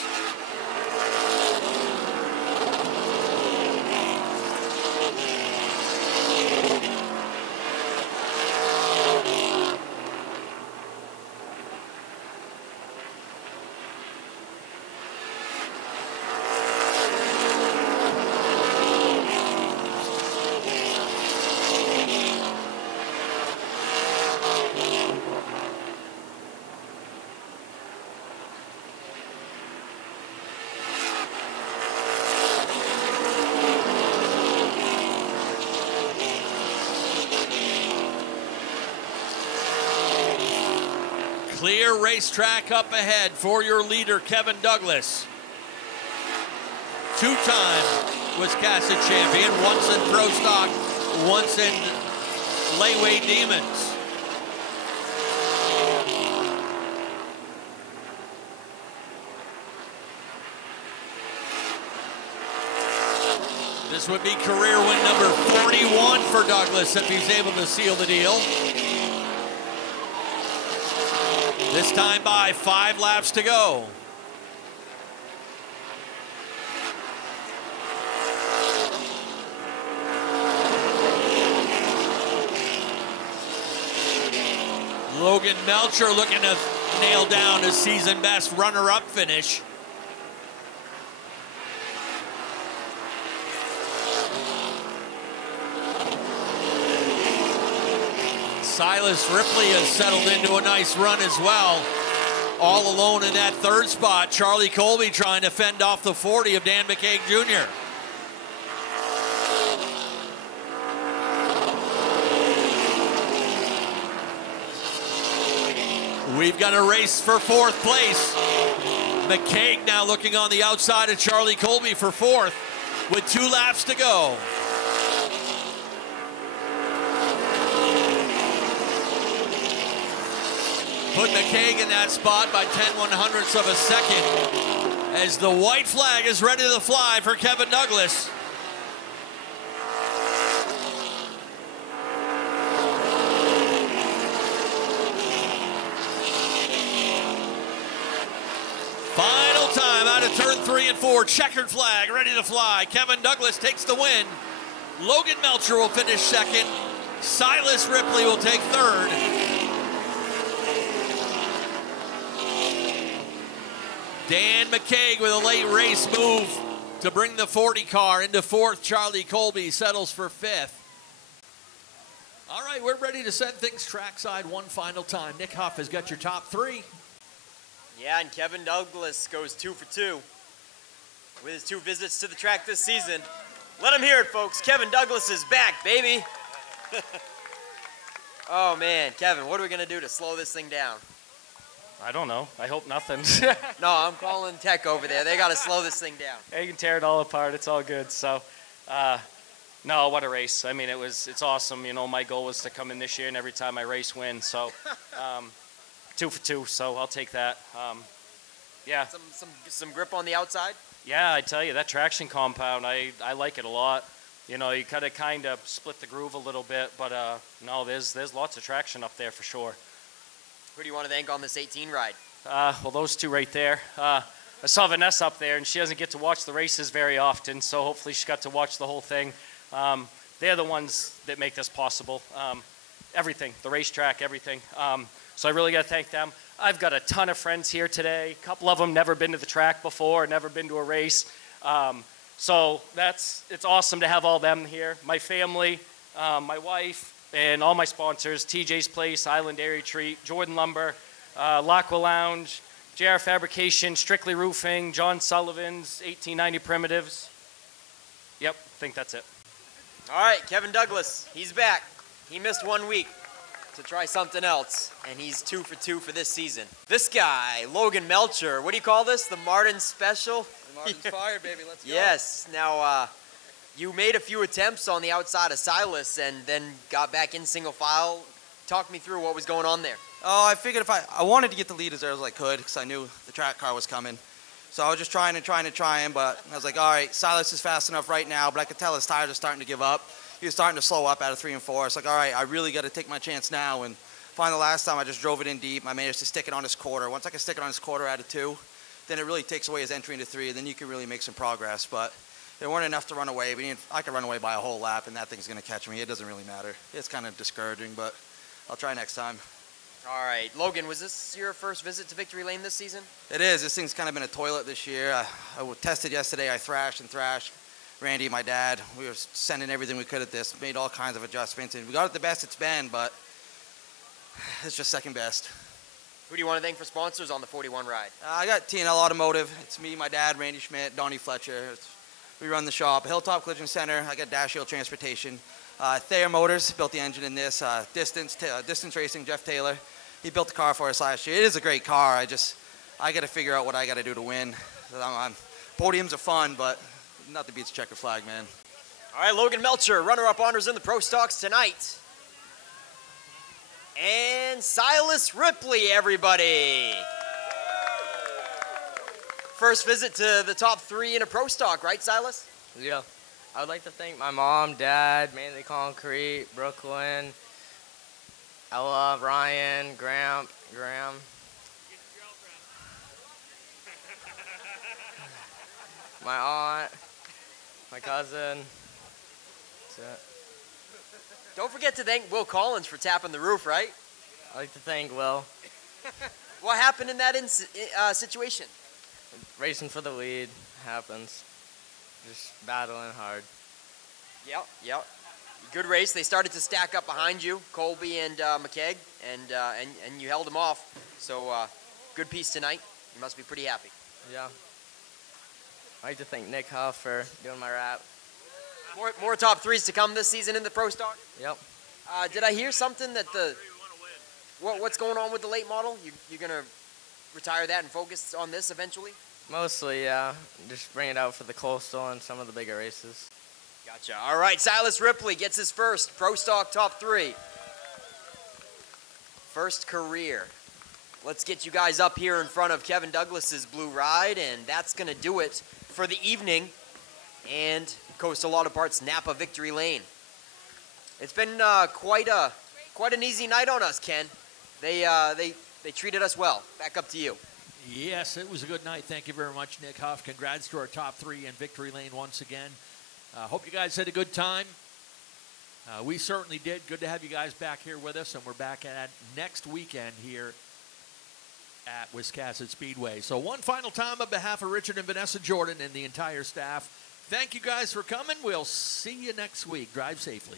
Clear racetrack up ahead for your leader, Kevin Douglas. Two-time Wiscasset champion, once in Pro Stock, once in Layway Demons. This would be career win number 41 for Douglas if he's able to seal the deal. This time by 5 laps to go. Logan Melcher looking to nail down his season best runner-up finish. Silas Ripley has settled into a nice run as well. All alone in that third spot. Charlie Colby trying to fend off the 40 of Dan McCaig Jr. We've got a race for 4th place. McCaig now looking on the outside of Charlie Colby for 4th with 2 laps to go. Put McCaig in that spot by 10/100ths of a second as the white flag is ready to fly for Kevin Douglas. Final time out of turn 3 and 4. Checkered flag ready to fly. Kevin Douglas takes the win. Logan Melcher will finish 2nd. Silas Ripley will take 3rd. Dan McCaig with a late race move to bring the 40 car into 4th. Charlie Colby settles for 5th. All right, we're ready to send things trackside one final time. Nick Huff has got your top 3. Yeah, and Kevin Douglas goes 2 for 2 with his 2 visits to the track this season. Let him hear it, folks. Kevin Douglas is back, baby. Oh, man. Kevin, what are we going to do to slow this thing down? I don't know. I hope nothing. No, I'm calling tech over there. They got to slow this thing down. Yeah, you can tear it all apart. It's all good. So, no, what a race. I mean, it's awesome. You know, my goal was to come in this year and every time I race, win. So, 2 for 2. So I'll take that. Yeah. Some grip on the outside? Yeah, I tell you, that traction compound, I like it a lot. You know, you gotta kind of split the groove a little bit, but no, there's lots of traction up there for sure. Who do you want to thank on this 18 ride? Well, those 2 right there. I saw Vanessa up there, and she doesn't get to watch the races very often, so hopefully she got to watch the whole thing. They're the ones that make this possible. Everything, the racetrack, everything. So I really got to thank them. I've got a ton of friends here today. A couple of them never been to the track before, never been to a race. So it's awesome to have all them here. My family, my wife, and all my sponsors, TJ's Place, Island Dairy Treat, Jordan Lumber, L'Aqua Lounge, JR Fabrication, Strictly Roofing, John Sullivan's, 1890 Primitives. Yep, I think that's it. All right, Kevin Douglas, he's back. He missed 1 week to try something else, and he's 2 for 2 for this season. This guy, Logan Melcher, what do you call this? The Martin Special? The Martin's Fire, baby, let's go. Yes, now you made a few attempts on the outside of Silas and then got back in single file. Talk me through what was going on there. Oh, I figured if I wanted to get the lead as early as I could because I knew the track car was coming. So I was just trying, but I was like, all right, Silas is fast enough right now, but I could tell his tires are starting to give up. He was starting to slow up out of 3 and 4. It's like, all right, I really got to take my chance now. And finally, the last time I just drove it in deep. I managed to stick it on his quarter. Once I can stick it on his quarter out of 2, then it really takes away his entry into 3, and then you can really make some progress. But it weren't enough to run away. I could run away by a whole lap, and that thing's going to catch me. It doesn't really matter. It's kind of discouraging, but I'll try next time. All right. Logan, was this your first visit to Victory Lane this season? It is. This thing's kind of been a toilet this year. I tested yesterday. I thrashed and thrashed. Randy, my dad, we were sending everything we could at this, made all kinds of adjustments, and we got it the best it's been, but it's just second best. Who do you want to thank for sponsors on the 41 ride? I got T&L Automotive. It's me, my dad, Randy Schmidt, Donnie Fletcher. We run the shop. Hilltop Collision Center. I got Dash Hill Transportation. Thayer Motors built the engine in this. Distance Racing, Jeff Taylor. he built the car for us last year. It is a great car. I got to figure out what I got to do to win. Podiums are fun, but nothing beats checker flag, man. All right, Logan Melcher, runner-up honors in the Pro Stocks tonight. And Silas Ripley, everybody. First visit to the top 3 in a Pro Stock, right, Silas? Yeah. I would like to thank my mom, dad, Mainly Concrete, Brooklyn, Ella, Ryan, Graham. My aunt, my cousin. That's it. Don't forget to thank Will Collins for tapping the roof, right? I'd like to thank Will. What happened in that situation? Racing for the lead happens. Just battling hard. Yep. Good race. They started to stack up behind you, Colby and McKegg, and you held them off. So good piece tonight. You must be pretty happy. Yeah. I'd like to thank Nick Huff for doing my wrap. More top 3s to come this season in the Pro Stock? Yep. Did I hear something that what's going on with the late model? You're going to retire that and focus on this eventually? Mostly, yeah. Just bring it out for the Coastal and some of the bigger races. Gotcha. All right, Silas Ripley gets his first Pro Stock top 3. First career. Let's get you guys up here in front of Kevin Douglas's blue ride, and that's going to do it for the evening. And Coastal Auto Parts Napa Victory Lane. It's been quite an easy night on us, Ken. They treated us well. Back up to you. Yes, it was a good night. Thank you very much, Nick Huff. Congrats to our top 3 in Victory Lane once again. Hope you guys had a good time. We certainly did. Good to have you guys back here with us, and we're back at next weekend here at Wiscasset Speedway. So one final time on behalf of Richard and Vanessa Jordan and the entire staff, thank you guys for coming. We'll see you next week. Drive safely.